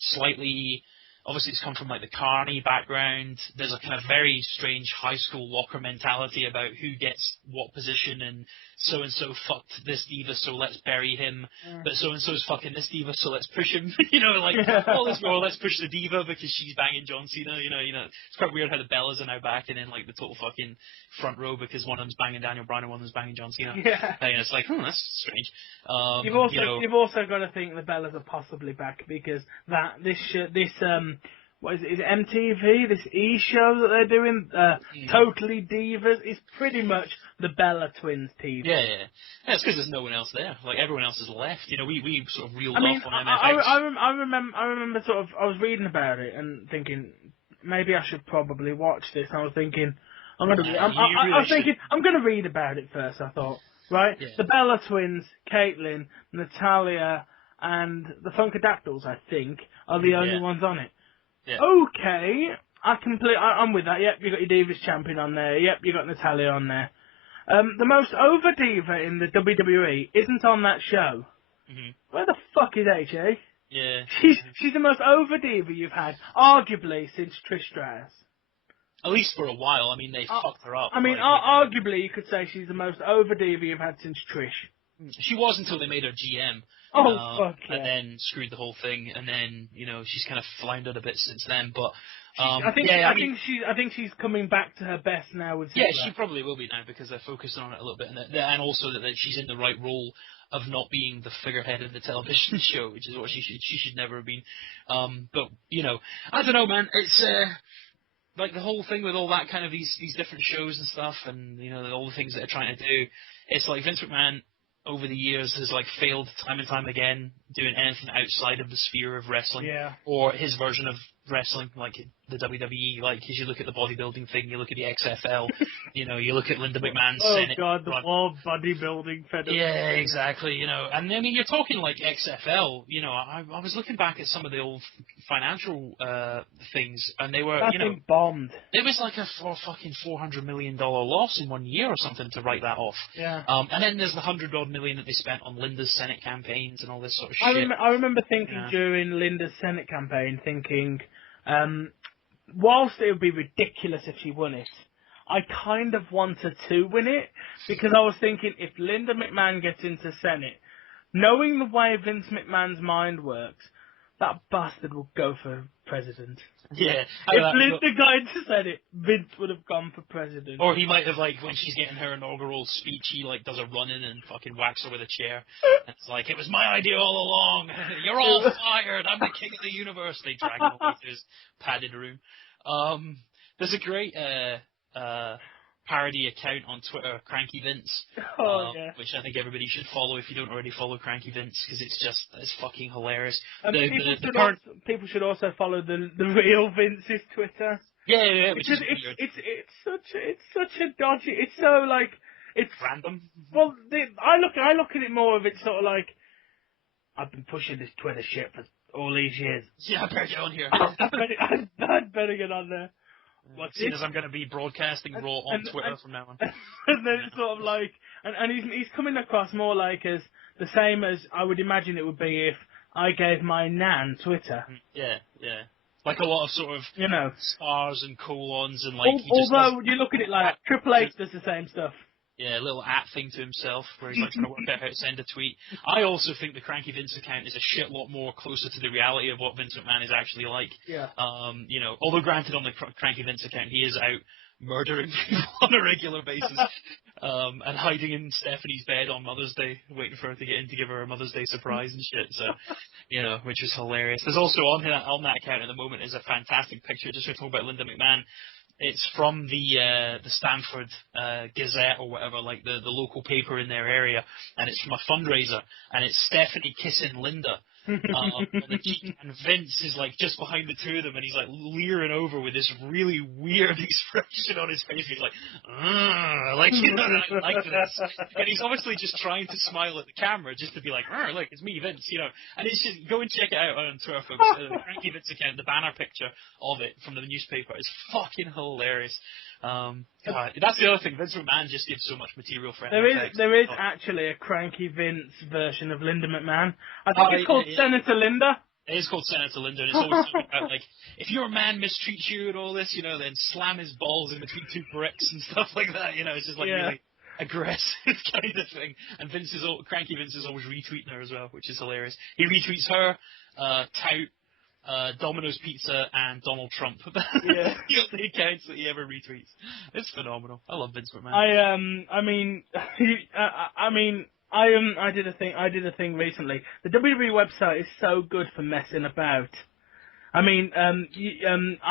slightly... Obviously, it's come from like the Carney background. There's a kind of very strange high school locker mentality about who gets what position, and so fucked this diva, so let's bury him. But so and so's fucking this diva, so let's push him. Let's push the diva because she's banging John Cena. It's quite weird how the Bellas are now back and in like the total fucking front row because one of them's banging Daniel Bryan and one of them's banging John Cena. And it's like, that's strange. You've also got to think the Bellas are possibly back because what is it? Is it MTV? This E-show that they're doing, Totally Divas, is pretty much the Bella Twins TV. Yeah, it's because there's no one else there. Like everyone else has left. We sort of reeled off on MFX. I remember sort of I was reading about it and thinking maybe I should probably watch this. I was thinking I'm gonna read about it first. I thought, right, the Bella Twins, Caitlyn, Natalia, and the Funkadactyls, I think, are the only ones on it. Yeah. Okay, I'm with that. Yep, you got your Divas champion on there. Yep, you got Natalia on there. The most over diva in the WWE isn't on that show. Where the fuck is AJ? Yeah. She's the most over diva you've had, arguably, since Trish Stratus. At least for a while. I mean, they fucked her up. I mean, arguably, you could say she's the most over diva you've had since Trish. She was until they made her GM. Fuck yeah. And then screwed the whole thing, and then she's kind of floundered a bit since then. But I think she's coming back to her best now with. Yeah, she probably will be now because they're focused on it a little bit, and also that she's in the right role of not being the figurehead of the television show, which is what she should never have been. But I don't know, man. It's like the whole thing with all that kind of these different shows and stuff, and all the things that they're trying to do. It's like Vince McMahon over the years has like failed time and time again doing anything outside of the sphere of wrestling, or his version of wrestling, like the WWE. Like, as you look at the bodybuilding thing, you look at the XFL, you look at Linda McMahon's Senate. Oh God, the World Bodybuilding Federation. Yeah, exactly. And I mean, you're talking like XFL. I was looking back at some of the old financial things, and they were, bombed. It was like a fucking $400 million loss in 1 year or something to write that off. Yeah. And then there's the $100-odd million that they spent on Linda's Senate campaigns and all this sort of shit. I remember thinking during Linda's Senate campaign, whilst it would be ridiculous if she won it, I kind of wanted to win it, because I was thinking, if Linda McMahon gets into Senate, knowing the way Vince McMahon's mind works, that bastard will go for president. Yeah. If Linda got into Senate, Vince would have gone for president. Or he might have, like, when she's getting her inaugural speech, he, like, does a run-in and fucking whacks her with a chair. And it's like, it was my idea all along. You're all fired. I'm the king of the universe. They drag him away to his padded room. There's a great parody account on Twitter, Cranky Vince, which I think everybody should follow if you don't already follow Cranky Vince, because it's fucking hilarious. People should also follow the real Vince's Twitter. which Because is weird. it's such a dodgy. It's so like it's Random. well. I look at it more of it's sort of like I've been pushing this Twitter shit for all these years. Yeah, I better get on here. I'd better get on there. What's Seeing this? as I'm going to be broadcasting Raw on Twitter from now on. And then it's sort of like, and he's coming across more like as the same as I would imagine it would be if I gave my nan Twitter. Yeah. Like a lot of sort of You know. stars and colons and like. Although you look at it like Triple H does the same stuff. Yeah, a little at thing to himself where he's like trying to work out how to send a tweet. I also think the Cranky Vince account is a shit lot more closer to the reality of what Vince McMahon is actually like. Yeah. Although granted on the Cranky Vince account he is out murdering people on a regular basis, and hiding in Stephanie's bed on Mother's Day, waiting for her to get in to give her a Mother's Day surprise and shit. So, which is hilarious. There's also on that account at the moment is a fantastic picture just to talk about Linda McMahon. It's from the Stanford Gazette or whatever, like the local paper in their area, and it's from a fundraiser, and it's Stephanie kissing Linda on the cheek, and Vince is like just behind the two of them, and he's like leering over with this really weird expression on his face. He's like, I like this, and he's obviously just trying to smile at the camera just to be like, look, it's me, Vince, And it's just go and check it out on Twitter, folks. The Cranky Vince account, the banner picture of it from the newspaper is fucking hilarious. God, that's the other thing. Vince McMahon just gives so much material for There is actually a Cranky Vince version of Linda McMahon. I think it's called Senator Linda. It is called Senator Linda, and it's always something about, like, if your man mistreats you and all this, then slam his balls in between two bricks and stuff like that, It's just, like, really aggressive kind of thing. And Cranky Vince is always retweeting her as well, which is hilarious. He retweets her, Tout, Domino's Pizza, and Donald Trump. Yeah. The only accounts that he ever retweets. It's phenomenal. I love Vince McMahon. I did a thing recently. The WWE website is so good for messing about. I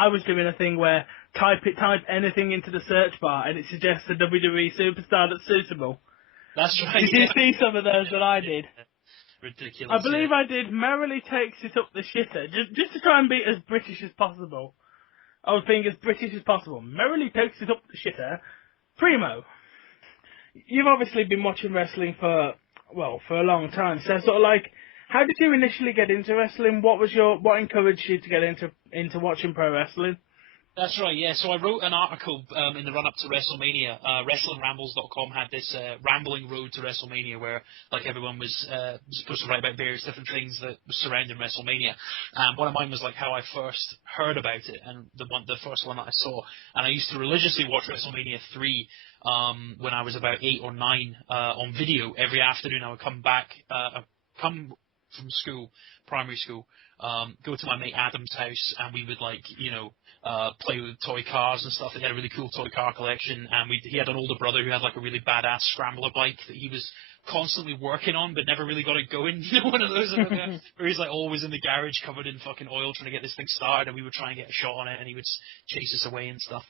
was doing a thing where type anything into the search bar and it suggests a WWE superstar that's suitable. That's right. Did you see some of those that I did? Ridiculous. I believe I did. Merrily takes it up the shitter, just to try and be as British as possible. I was being as British as possible. Merrily takes it up the shitter. Primo, you've obviously been watching wrestling for a long time. So sort of like, how did you initially get into wrestling? What encouraged you to get into watching pro wrestling? That's right, yeah. So I wrote an article in the run-up to WrestleMania. WrestlingRambles.com had this rambling road to WrestleMania where, like, everyone was supposed to write about various different things that was surrounding WrestleMania. One of mine was, like, how I first heard about it, and the first one that I saw. And I used to religiously watch WrestleMania 3 when I was about 8 or 9 on video. Every afternoon I would come from school, primary school, go to my mate Adam's house, and we would, like, play with toy cars and stuff. He had a really cool toy car collection, and he had an older brother who had, like, a really badass scrambler bike that he was constantly working on but never really got it going. One of those where he's, like, always in the garage covered in fucking oil trying to get this thing started, and we would try and get a shot on it, and he would chase us away and stuff.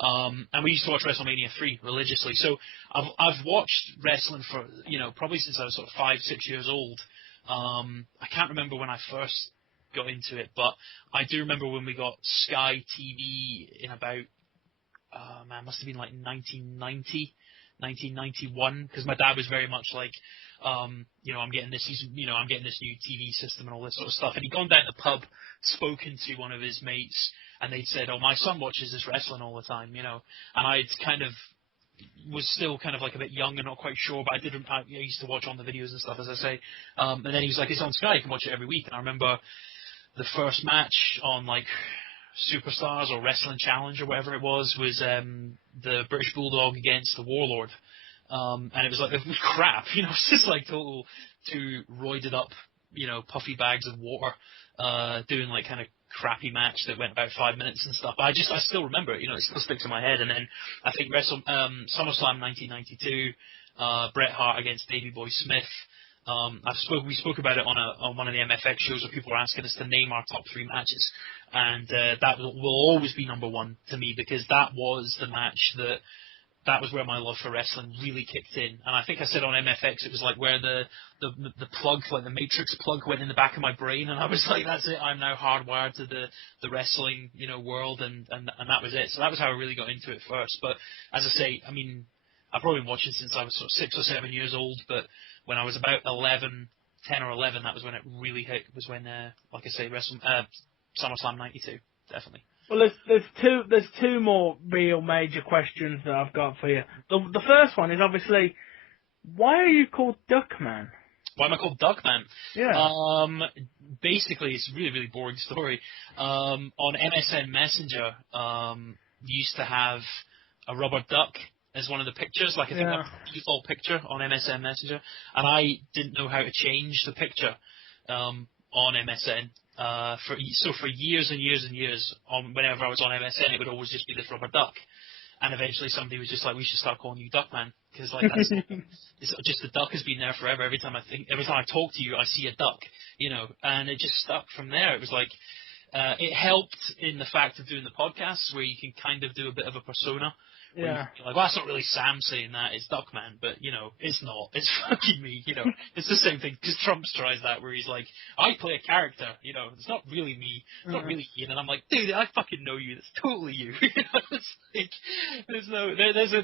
And we used to watch WrestleMania 3 religiously. So I've watched wrestling for, probably since I was sort of 5, 6 years old. I can't remember when I first got into it, but I do remember when we got Sky TV in about, must have been like 1990, 1991, because my dad was very much like, I'm getting this new TV system and all this sort of stuff, and he'd gone down to the pub, spoken to one of his mates, and they'd said, my son watches this wrestling all the time, and I'd kind of was still kind of like a bit young and not quite sure, but I used to watch on the videos and stuff, as I say, and then he was like, it's on Sky, you can watch it every week. And I remember the first match on, like, Superstars or Wrestling Challenge or whatever it was the British Bulldog against the Warlord, and it was like, it was crap, it's just like total two roided up, puffy bags of water, doing like kind of crappy match that went about 5 minutes and stuff. But I still remember it, it still sticks in my head. And then I think SummerSlam 1992, Bret Hart against Davey Boy Smith. We spoke about it on one of the MFX shows where people were asking us to name our top 3 matches, and that will always be number 1 to me, because that was the match that that was where my love for wrestling really kicked in. And I think I said on MFX it was like where the plug, like the Matrix plug, went in the back of my brain, and I was like, that's it. I'm now hardwired to the wrestling, world, and that was it. So that was how I really got into it first. But as I say, I mean, I've probably been watching since I was sort of 6 or 7 years old. But when I was about 10 or 11, that was when it really hit. Was when, like I say, SummerSlam '92, definitely. Well, there's two more real major questions that I've got for you. The first one is obviously, why are you called Duckman? Why am I called Duckman? Yeah. Basically, it's a really, really boring story. On MSN Messenger, you used to have a rubber duck as one of the pictures. Like, I think that's the default picture on MSN Messenger. And I didn't know how to change the picture on MSN. For years and years and years, whenever I was on MSN, it would always just be this rubber duck. And eventually somebody was just like, we should start calling you Duckman. Because, like, that's it's just the duck has been there forever. Every time I talk to you, I see a duck, and it just stuck from there. It was like, it helped in the fact of doing the podcasts where you can kind of do a bit of a persona. Yeah. Like, well, that's not really Sam saying that, it's Duckman, but, it's not. It's fucking me, It's the same thing, because Trump tries that, where he's like, I play a character, it's not really me, it's not really Ian, and I'm like, dude, I fucking know you, that's totally you, It's like,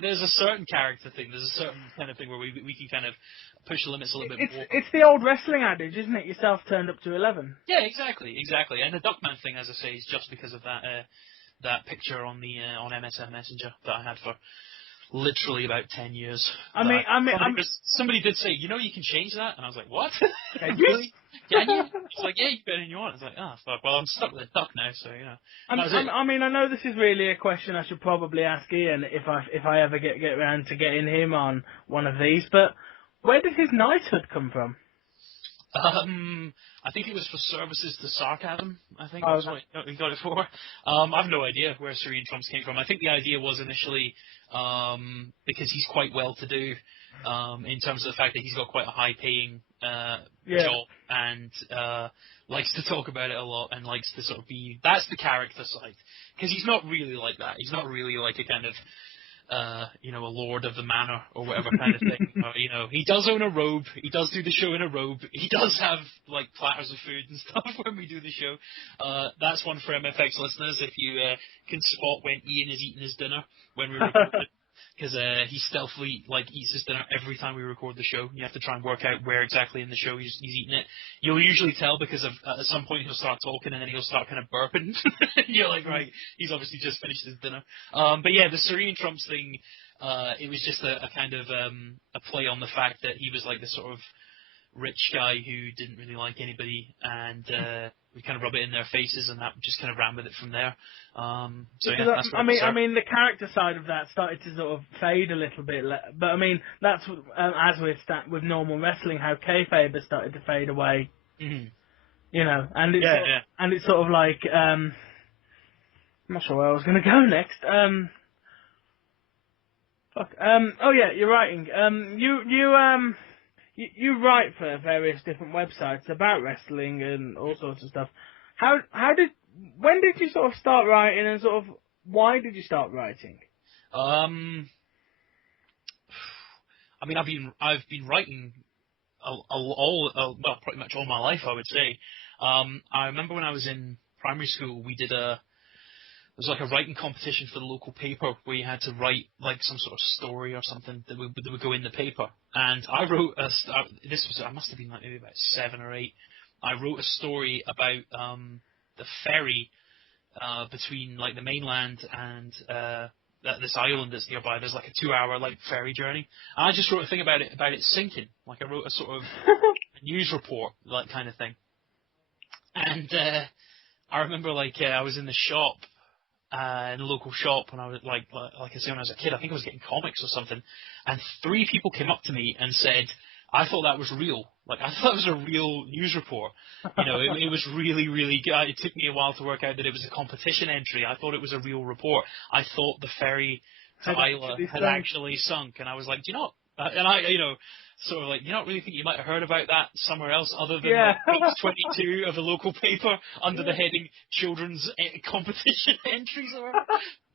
there's a certain character thing, there's a certain kind of thing where we can kind of push the limits a little bit more. It's the old wrestling adage, isn't it? Yourself turned up to 11. Yeah, exactly, and the Duckman thing, as I say, is just because of that picture on the on MSN Messenger that I had for literally about 10 years. I mean, somebody did say, you can change that, and I was like, what? Really? Can you? It's like, yeah, you can you want. I was like, oh fuck. Well, I'm stuck with a duck now, so I mean, I know this is really a question I should probably ask Ian if I ever get around to getting him on one of these. But where did his knighthood come from? I think it was for services to sarcasm, I think that's what he got it for. I've no idea where Serene Trumps came from. I think the idea was initially because he's quite well-to-do in terms of the fact that he's got quite a high-paying job and likes to talk about it a lot and likes to sort of be... That's the character side. Because he's not really like that. He's not really like a kind of... a lord of the manor or whatever kind of thing. He does own a robe. He does do the show in a robe. He does have like platters of food and stuff when we do the show. That's one for MFX listeners. If you can spot when Ian is eating his dinner when we record it, because he stealthily eats his dinner every time we record the show. You have to try and work out where exactly in the show he's eating it. You'll usually tell because at some point he'll start talking and then he'll start kind of burping. You're like, right, he's obviously just finished his dinner. But yeah, the Serene Trumps thing, it was just a kind of a play on the fact that he was like this sort of rich guy who didn't really like anybody, and we kind of rub it in their faces, and that just kind of ran with it from there. That's I mean, the character side of that started to sort of fade a little bit, but I mean, that's as with normal wrestling, how kayfabe has started to fade away. Mm-hmm. And it's sort of like I'm not sure where I was going to go next. Oh yeah, you're writing. You write for various different websites about wrestling and all sorts of stuff. When did you sort of start writing, and sort of why did you start writing? I mean, I've been writing pretty much all my life, I would say. I remember when I was in primary school, we did there was like a writing competition for the local paper where you had to write like some sort of story or something that would go in the paper. And I wrote I must have been like maybe about 7 or 8. I wrote a story about the ferry between like the mainland and this island that's nearby. There's like a 2-hour like ferry journey. And I just wrote a thing about it sinking. Like I wrote a sort of a news report, like kind of thing. And I remember I was in the shop. In the local shop when I was like I say when I was a kid, I think I was getting comics or something, and 3 people came up to me and said, I thought that was real. Like I thought it was a real news report. It was really, really good. It took me a while to work out that it was a competition entry. I thought it was a real report. I thought the ferry to Isla had actually sunk, and I was like, do you not? And I, sort of like, you don't really think you might have heard about that somewhere else other than page 22 of a local paper under the heading Children's Competition Entries or whatever?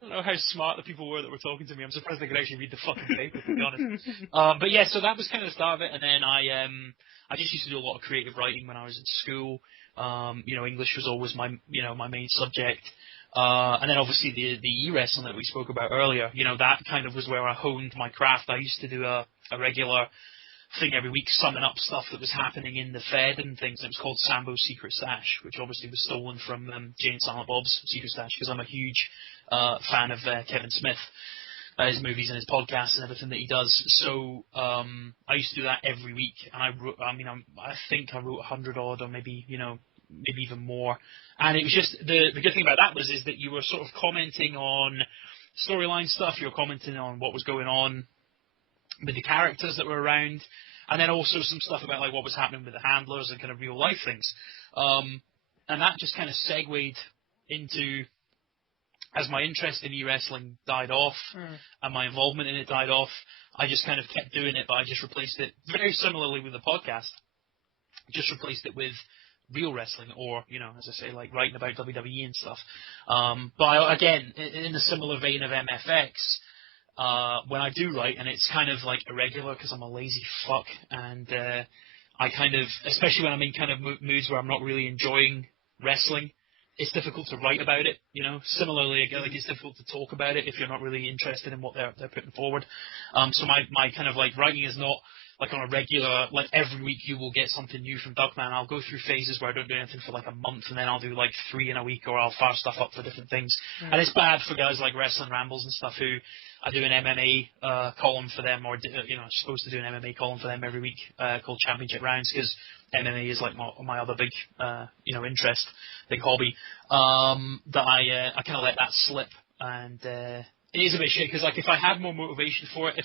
don't know how smart the people were that were talking to me. I'm surprised they could actually read the fucking paper, to be honest. But yeah, so that was kind of the start of it, and then I just used to do a lot of creative writing when I was in school. English was always my main subject. And then obviously the e-wrestling that we spoke about earlier, that kind of was where I honed my craft. I used to do a regular thing every week, summing up stuff that was happening in the Fed and things. It was called Sambo's Secret Stash, which obviously was stolen from Jay and Silent Bob's Secret Stash, because I'm a huge fan of Kevin Smith, his movies and his podcasts and everything that he does. So I used to do that every week, and I think I wrote 100 odd, or maybe even more. And it was just the good thing about that is that you were sort of commenting on storyline stuff. You were commenting on what was going on with the characters that were around, and then also some stuff about like what was happening with the handlers and kind of real life things. And that just kind of segued into, as my interest in e-wrestling died off and my involvement in it died off, I just kind of kept doing it, but I just replaced it very similarly with the podcast. Just replaced it with real wrestling, or as I say, like writing about WWE and stuff. But again, in the similar vein of MFX, when I do write, and it's kind of like irregular because I'm a lazy fuck, and I kind of, especially when I'm in kind of moods where I'm not really enjoying wrestling, it's difficult to write about it. Similarly, again, like it's difficult to talk about it if you're not really interested in what they're putting forward. So my kind of like writing is not like on a regular, like every week you will get something new from Duckman. I'll go through phases where I don't do anything for like a month, and then I'll do like 3 in a week, or I'll fire stuff up for different things. And it's bad for guys like Wrestling Rambles and stuff who I do an MMA column for them, or supposed to do an MMA column for them every week called Championship Rounds, because MMA is like my other big interest, big hobby. That I kind of let that slip, and it is a bit shit because like if I had more motivation for it,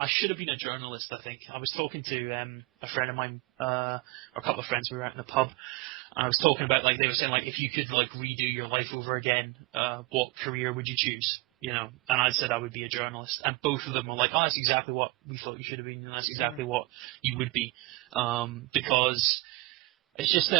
I should have been a journalist, I think. I was talking to a friend of mine, or a couple of friends, we were out in the pub, and I was talking about, like, they were saying, like, if you could, like, redo your life over again, what career would you choose? And I said I would be a journalist, and both of them were like, oh, that's exactly what we thought you should have been, and that's exactly what you would be, because it's just,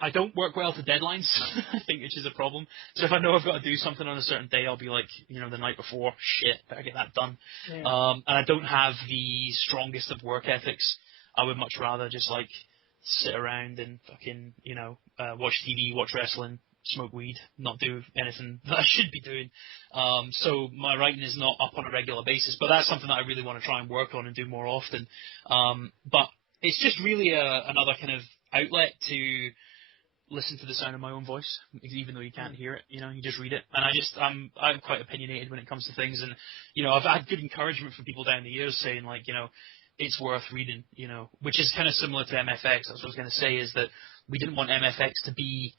I don't work well to deadlines, I think, which is a problem. So if I know I've got to do something on a certain day, I'll be like, the night before, shit, better get that done. Yeah. And I don't have the strongest of work ethics. I would much rather just, like, sit around and fucking, watch TV, watch wrestling, smoke weed, not do anything that I should be doing. So my writing is not up on a regular basis, but that's something that I really want to try and work on and do more often. But it's just really another kind of outlet to listen to the sound of my own voice, even though you can't hear it, you just read it. And I'm quite opinionated when it comes to things, and, I've had good encouragement from people down the years saying, like, it's worth reading, which is kind of similar to MFX. That's what I was going to say, is that we didn't want MFX to be,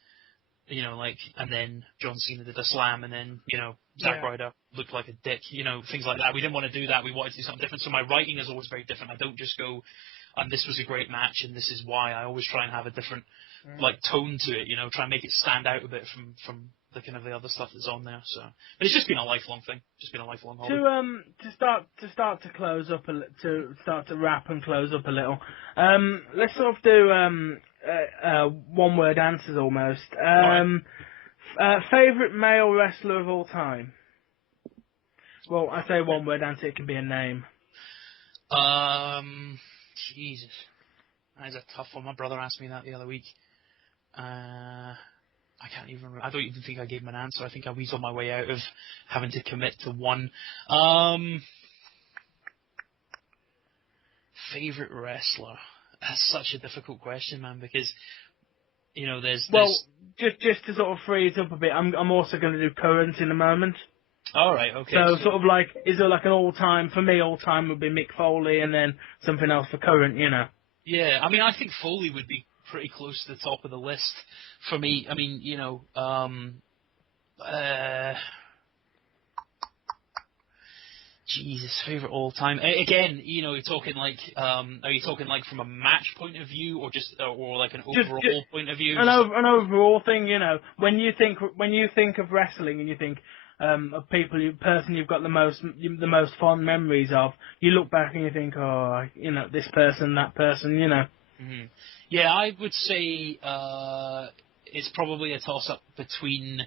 like, and then John Cena did a slam, and then, Zack Ryder looked like a dick, things like that. We didn't want to do that. We wanted to do something different. So my writing is always very different. I don't just go, and this was a great match, and this is why. I always try and have a different, like, tone to it, try and make it stand out a bit from the kind of the other stuff that's on there. So, but it's just been a lifelong thing, just been a lifelong hobby. To start to close up to start to wrap and close up a little. Let's sort of do one word answers almost. Favorite male wrestler of all time. Well, I say one word answer. It can be a name. Jesus, that's a tough one. My brother asked me that the other week. I can't even remember. I don't even think I gave him an answer. I think I weaseled my way out of having to commit to one. Favorite wrestler? That's such a difficult question, man, because, there's... Well, just to sort of free it up a bit, I'm also going to do current in a moment. All right, okay. So sort of like, is there like an all-time? For me, all-time would be Mick Foley, and then something else for current, Yeah, I mean, I think Foley would be pretty close to the top of the list for me. I mean, Jesus, favorite all time. Again, you're talking like, are you talking like from a match point of view, or just, or like an overall point of view? An overall thing, when you think of wrestling and you think of person you've got the most fond memories of, you look back and you think, oh, this person, that person, Mm-hmm. Yeah, I would say it's probably a toss-up between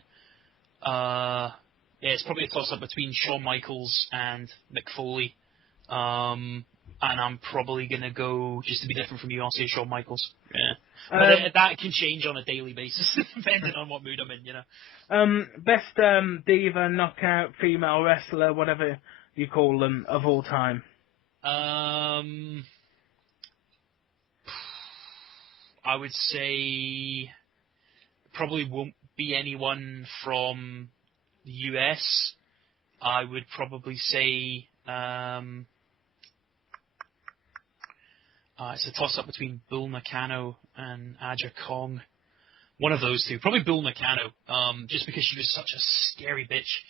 Yeah, it's probably a toss-up between Shawn Michaels and Mick Foley. And I'm probably going to go, just to be different from you, I'll say Shawn Michaels. Yeah. But that can change on a daily basis, depending on what mood I'm in, you know. Best diva, knockout, female wrestler, whatever you call them, of all time. I would say probably won't be anyone from the US. I would probably say it's a toss-up between Bull Nakano and Aja Kong. One of those two. Probably Bull Nakano, just because she was such a scary bitch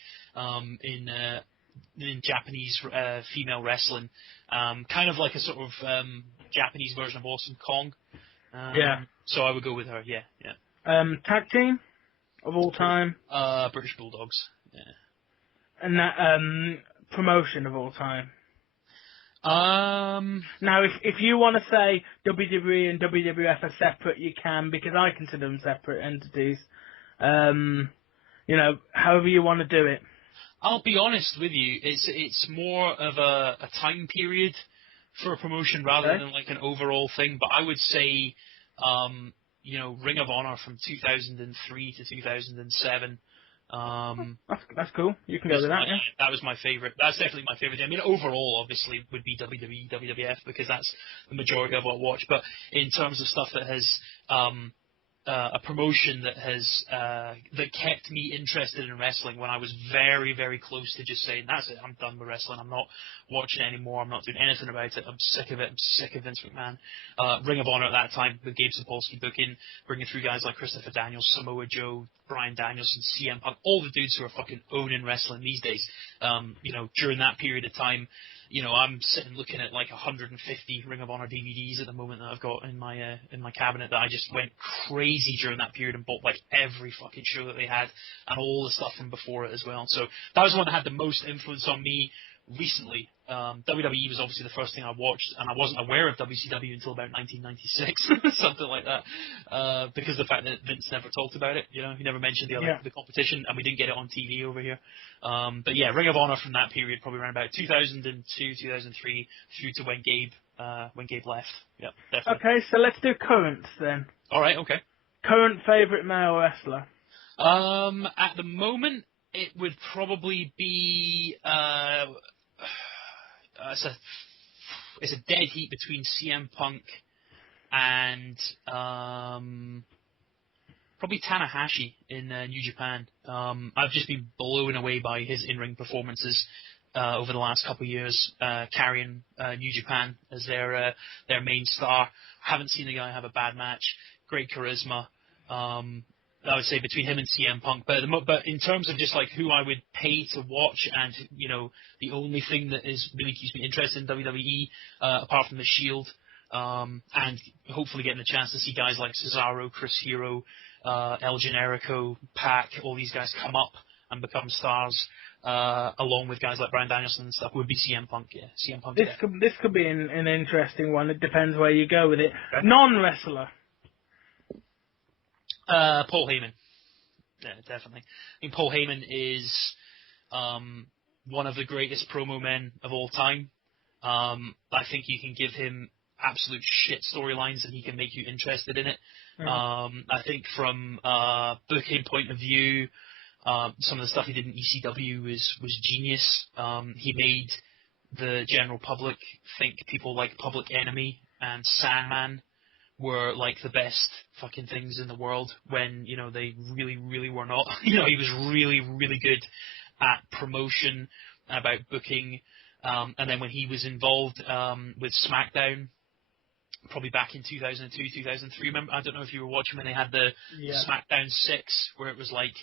in Japanese female wrestling. Kind of like a sort of Japanese version of Awesome Kong. Yeah. So I would go with her, yeah. Tag team of all time? British Bulldogs, yeah. And that promotion of all time? Now, if you want to say WWE and WWF are separate, you can, because I consider them separate entities. You know, however you want to do it. I'll be honest with you, it's more of a time period for a promotion rather than like an overall thing, but I would say, you know, Ring of Honor from 2003 to 2007. That's cool. You can go with that, yeah. That was my favourite. That's definitely my favourite. I mean, overall, obviously, would be WWE, WWF, because that's the majority of what I watch. But in terms of stuff that has a promotion that has that kept me interested in wrestling when I was very, very close to just saying, that's it, I'm done with wrestling, I'm not watching it anymore, I'm not doing anything about it, I'm sick of it, I'm sick of Vince McMahon. Ring of Honor at that time, with Gabe Sapolsky booking, bringing through guys like Christopher Daniels, Samoa Joe, Bryan Danielson, CM Punk, all the dudes who are fucking owning wrestling these days. You know, during that period of time, you know, I'm sitting looking at like 150 Ring of Honor DVDs at the moment that I've got in my cabinet, that I just went crazy during that period and bought like every fucking show that they had and all the stuff from before it as well. So that was the one that had the most influence on me recently. WWE was obviously the first thing I watched, and I wasn't aware of WCW until about 1996, something like that, because of the fact that Vince never talked about it. You know, he never mentioned the competition, and we didn't get it on TV over here. But yeah, Ring of Honor from that period, probably around about 2002, 2003, through to when Gabe left. Yep, definitely. Okay, so let's do currents then. All right, okay. Current favourite male wrestler? At the moment, it would probably be it's a dead heat between CM Punk and probably Tanahashi in New Japan. I've just been blown away by his in-ring performances over the last couple of years, carrying New Japan as their main star. Haven't seen the guy have a bad match. Great charisma. I would say between him and CM Punk, but in terms of just like who I would pay to watch, and you know, the only thing that really keeps me interested in WWE, apart from the Shield, and hopefully getting a chance to see guys like Cesaro, Chris Hero, El Generico, Pac, all these guys come up and become stars, along with guys like Bryan Danielson and stuff, would be CM Punk. Yeah, CM Punk. This could be an interesting one. It depends where you go with it. Okay. Non-wrestler. Paul Heyman. Yeah, definitely. I mean, Paul Heyman is one of the greatest promo men of all time. I think you can give him absolute shit storylines and he can make you interested in it. Mm-hmm. I think from a booking point of view, some of the stuff he did in ECW was genius. He made the general public think people like Public Enemy and Sandman were like the best fucking things in the world, when, you know, they really, really were not. You know, he was really, really good at promotion, about booking, and then when he was involved with SmackDown, probably back in 2002, 2003, remember, I don't know if you were watching when they had the SmackDown 6, where it was like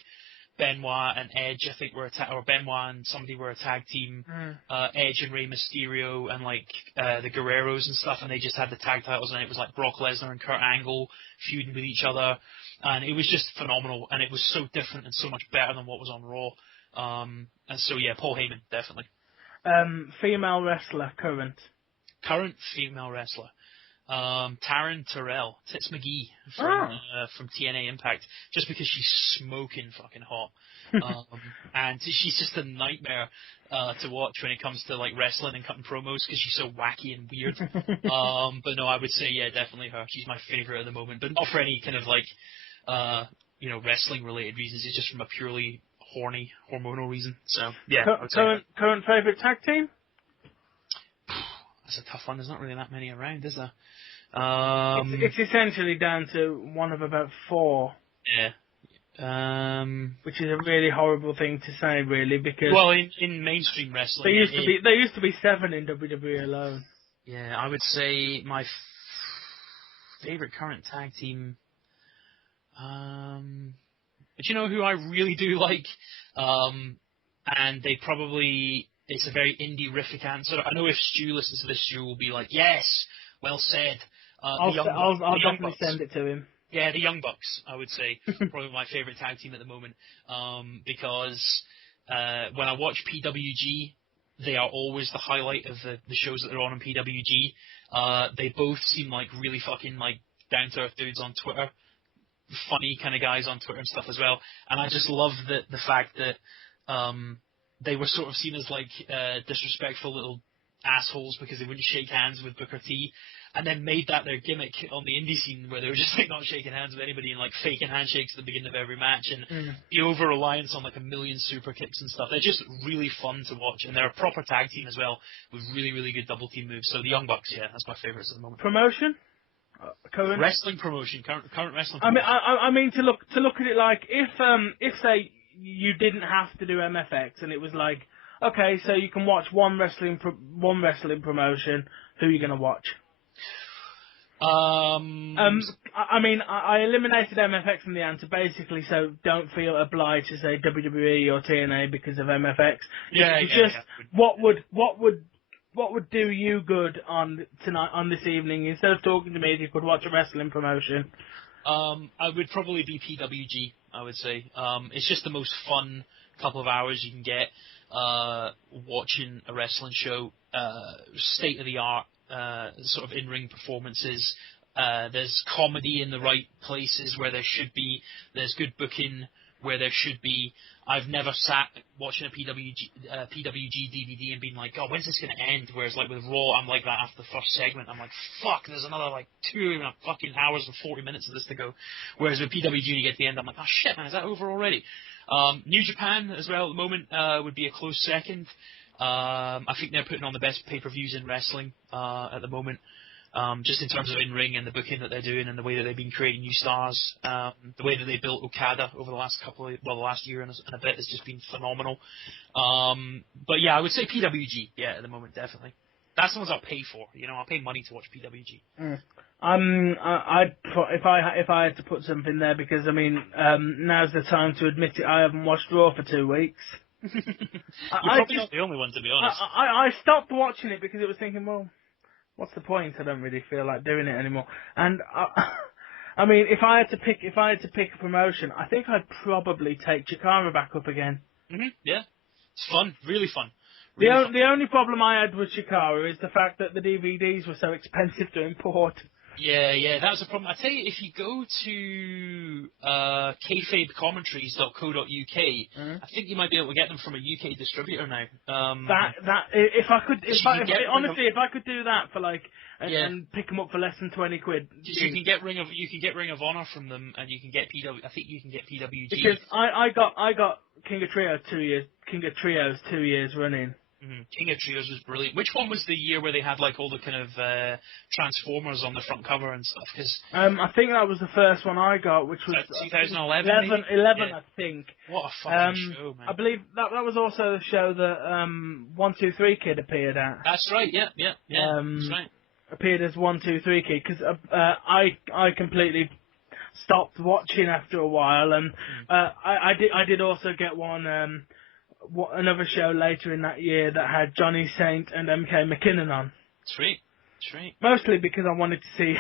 Benoit and Edge, I think, were or Benoit and somebody were a tag team, Edge and Rey Mysterio and like the Guerreros and stuff, and they just had the tag titles, and it was like Brock Lesnar and Kurt Angle feuding with each other, and it was just phenomenal, and it was so different and so much better than what was on Raw. And so yeah, Paul Heyman, definitely. Female wrestler, current. Current female wrestler. Taryn Terrell, Tits McGee from TNA Impact, just because she's smoking fucking hot. And she's just a nightmare to watch when it comes to like wrestling and cutting promos because she's so wacky and weird. But no, I would say definitely her. She's my favorite at the moment, but not for any kind of like wrestling related reasons. It's just from a purely horny hormonal reason. So yeah. Current favorite tag team? That's a tough one. There's not really that many around, is there? It's essentially down to one of about 4. Yeah. Which is a really horrible thing to say, really, because in mainstream wrestling, there used to be 7 in WWE alone. Yeah, I would say my favorite current tag team. But you know who I really do like, and they probably. It's a very indie-rific answer. I know if Stu listens to this, Stu will be like, yes, well said. I'll definitely send it to him. Yeah, the Young Bucks, I would say, probably my favourite tag team at the moment, because when I watch PWG, they are always the highlight of the shows that they're on PWG. They both seem like really fucking like down-to-earth dudes on Twitter, funny kind of guys on Twitter and stuff as well, and I just love the fact that they were sort of seen as like disrespectful little assholes because they wouldn't shake hands with Booker T, and then made that their gimmick on the indie scene where they were just like not shaking hands with anybody and like faking handshakes at the beginning of every match, and the over reliance on like a million super kicks and stuff. They're just really fun to watch, and they're a proper tag team as well with really, really good double team moves. So the Young Bucks, yeah, that's my favourites at the moment. Promotion? Current wrestling promotion, current wrestling. I mean to look at it like if say you didn't have to do MFX and it was like, okay, so you can watch one wrestling promotion. Who are you gonna watch? I mean, I eliminated MFX from the answer basically, so don't feel obliged to say WWE or TNA because of MFX. What would do you good on this evening? Instead of talking to me, if you could watch a wrestling promotion. I would probably be PWG, I would say. It's just the most fun couple of hours you can get watching a wrestling show. State-of-the-art sort of in-ring performances. There's comedy in the right places where there should be. There's good booking where there should be. I've never sat watching a PWG DVD and been like, oh, when's this going to end? Whereas like with Raw, I'm like that after the first segment. I'm like, fuck, there's another like 2 fucking hours and 40 minutes of this to go. Whereas with PWG, you get to the end, I'm like, oh shit, man, is that over already? New Japan as well at the moment would be a close second. I think they're putting on the best pay-per-views in wrestling at the moment. Just in terms of in-ring and the booking that they're doing and the way that they've been creating new stars. The way that they built Okada over the last the last year and a bit has just been phenomenal. But yeah, I would say PWG, yeah, at the moment, definitely. That's the ones I'll pay for, I'll pay money to watch PWG. If I had to put something there, because I mean, now's the time to admit it, I haven't watched Raw for 2 weeks. You're probably not the only one, to be honest. I stopped watching it because it was thinking, well, what's the point? I don't really feel like doing it anymore. And I mean, if I had to pick a promotion, I think I'd probably take Chikara back up again. Yeah, it's fun, really fun. The only problem I had with Chikara is the fact that the DVDs were so expensive to import. Yeah, that was a problem. I tell you, if you go to kayfabecommentaries.co.uk, I think you might be able to get them from a UK distributor now. If I could do that for like and pick them up for less than 20 quid. You can get Ring of Honor from them, and you can get I think you can get PWG. Because I got King of Trios 2 years running. King of Trios was brilliant. Which one was the year where they had like all the kind of Transformers on the front cover and stuff? Cause I think that was the first one I got, which was 2011. 11, I think. What a fucking show, man! I believe that was also the show that 123 Kid appeared at. That's right. Yeah. That's right. Appeared as 123 Kid because I completely stopped watching after a while, and I did also get one. Another show later in that year that had Johnny Saint and MK McKinnon on. Sweet. Mostly because I wanted to see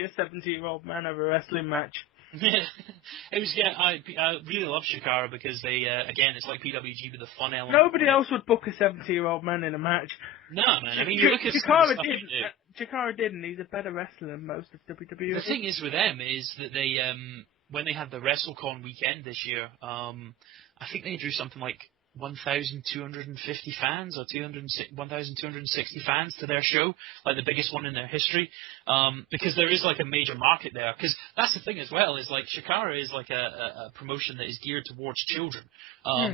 a 70-year-old man have a wrestling match. Yeah, it was. Yeah, I really love Chikara because they again, it's like PWG with the fun element. Nobody else would book a 70-year-old man in a match. No, man. I mean, you look at Chikara Chikara did, and he's a better wrestler than most of WWE. The thing is with them is that they, when they had the WrestleCon weekend this year, I think they drew something like 1,250 fans or 1,260 fans to their show, like the biggest one in their history, because there is like a major market there. Because that's the thing as well, is like Chikara is like a promotion that is geared towards children.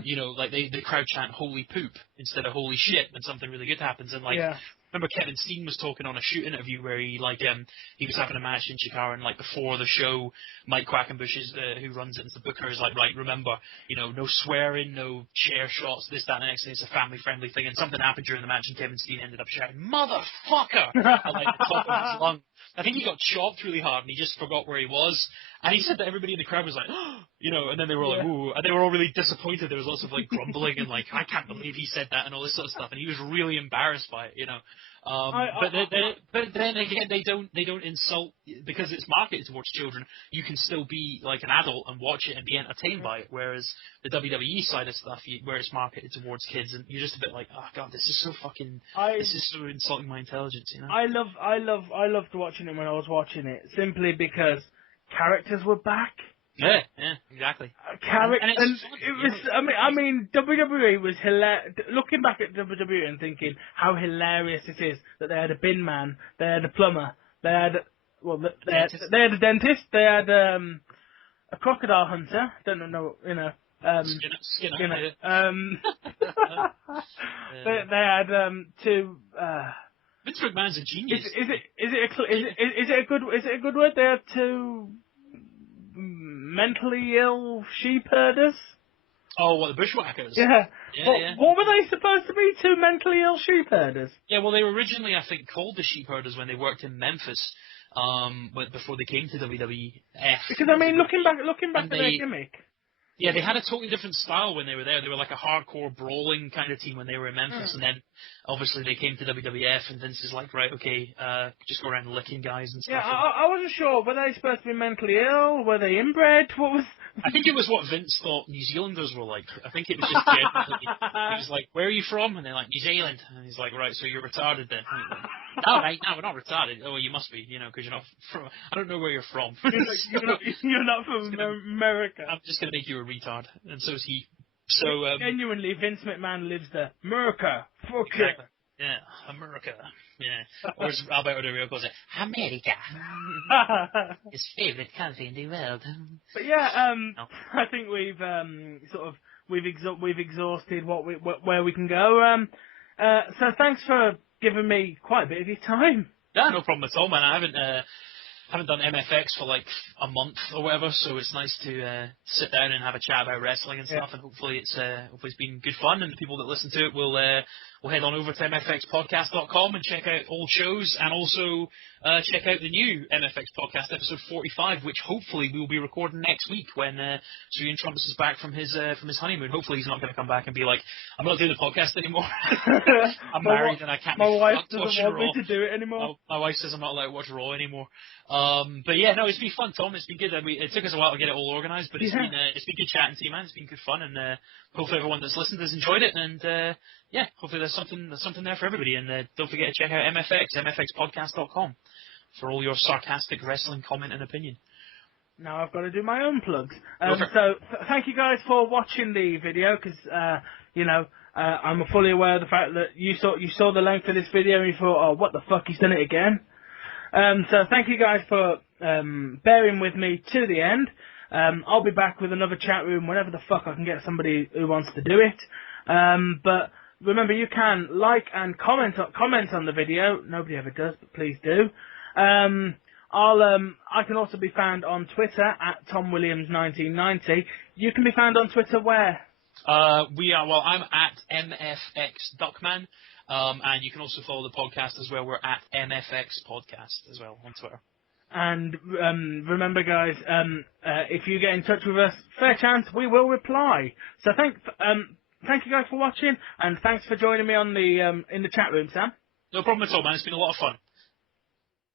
You know, like they crowd chant "holy poop" instead of "holy shit" when something really good happens, and like. Yeah. Remember Kevin Steen was talking on a shoot interview where he he was having a match in Chikara, and like before the show, Mike Quackenbush who runs it as the booker is like, right, remember, you know, no swearing, no chair shots, this, that, and the next thing. It's a family friendly thing, and something happened during the match, and Kevin Steen ended up shouting "motherfucker" at like the top of his lung. I think he got chopped really hard, and he just forgot where he was. And he said that everybody in the crowd was like, oh, you know, and then they were like, ooh, and they were all really disappointed. There was lots of like grumbling and like, I can't believe he said that and all this sort of stuff. And he was really embarrassed by it, you know. But then again, they don't insult, because it's marketed towards children. You can still be like an adult and watch it and be entertained by it. Whereas the WWE side of stuff, where it's marketed towards kids, and you're just a bit like, oh god, this is so fucking, this is so insulting my intelligence, you know. I loved watching it when I was watching it, simply because characters were back. Yeah, exactly. I mean, WWE was hilarious. Looking back at WWE and thinking how hilarious it is that they had a bin man, they had a plumber, they had a dentist, they had a crocodile hunter. Don't know, you know. Skinner. They had two. Vince McMahon's a genius. Is it a good word? They had two mentally ill sheep herders. Oh, what, the bushwhackers? Yeah. Yeah. What were they supposed to be? Two mentally ill sheep herders? Yeah, well, they were originally, I think, called the sheep herders when they worked in Memphis, but before they came to WWF. Because I mean, looking back at their gimmick. Yeah, they had a totally different style when they were there. They were like a hardcore brawling kind of team when they were in Memphis, and then obviously they came to WWF, and Vince is like, right, okay, just go around licking guys and stuff. Yeah, I wasn't sure. Were they supposed to be mentally ill? Were they inbred? What was? I think it was what Vince thought New Zealanders were like. I think it was just generally. He was like, where are you from? And they're like, New Zealand. And he's like, right, so you're retarded then. No, mate, no, we're not retarded. Oh, well, you must be, you know, because you're not from. I don't know where you're from. You're not from America. I'm just going to make you a retard. And so is he. So genuinely, Vince McMahon lives there. America. Fuck exactly. Yeah, America. Yeah. Or as Alberto Del Rio calls it, America. His favourite country in the world. But yeah, I think we've exhausted where we can go. So thanks for giving me quite a bit of your time. Yeah, no problem at all, man. I haven't done MFX for like a month or whatever, so it's nice to sit down and have a chat about wrestling and stuff, and hopefully it's been good fun, and the people that listen to it will head on over to mfxpodcast.com and check out old shows, and also check out the new MFX podcast, episode 45, which hopefully we will be recording next week when Sir Ian Trumpus is back from his honeymoon. Hopefully he's not going to come back and be like, I'm not doing the podcast anymore. I'm married and I can't. My wife doesn't want me to do it anymore. My wife says I'm not allowed to watch Raw anymore. But yeah, no, it's been fun, Tom. It's been good. It took us a while to get it all organised, but it's been good chatting to you, man. It's been good fun, and hopefully everyone that's listened has enjoyed it. And hopefully there's something there for everybody. And don't forget to check out mfxpodcast.com for all your sarcastic wrestling comment and opinion. Now I've got to do my own plugs. So thank you guys for watching the video, because I'm fully aware of the fact that you saw the length of this video and you thought, oh, what the fuck, he's done it again. So thank you guys for bearing with me to the end. I'll be back with another chat room whenever the fuck I can get somebody who wants to do it. But remember, you can like and comment on the video. Nobody ever does, but please do. I can also be found on Twitter at TomWilliams1990. You can be found on Twitter where? I'm at MFXDuckman. And you can also follow the podcast as well. We're at MFX Podcast as well on Twitter. And remember, guys, if you get in touch with us, fair chance we will reply. So thank you guys for watching, and thanks for joining me on the in the chat room, Sam. No problem at all, man. It's been a lot of fun.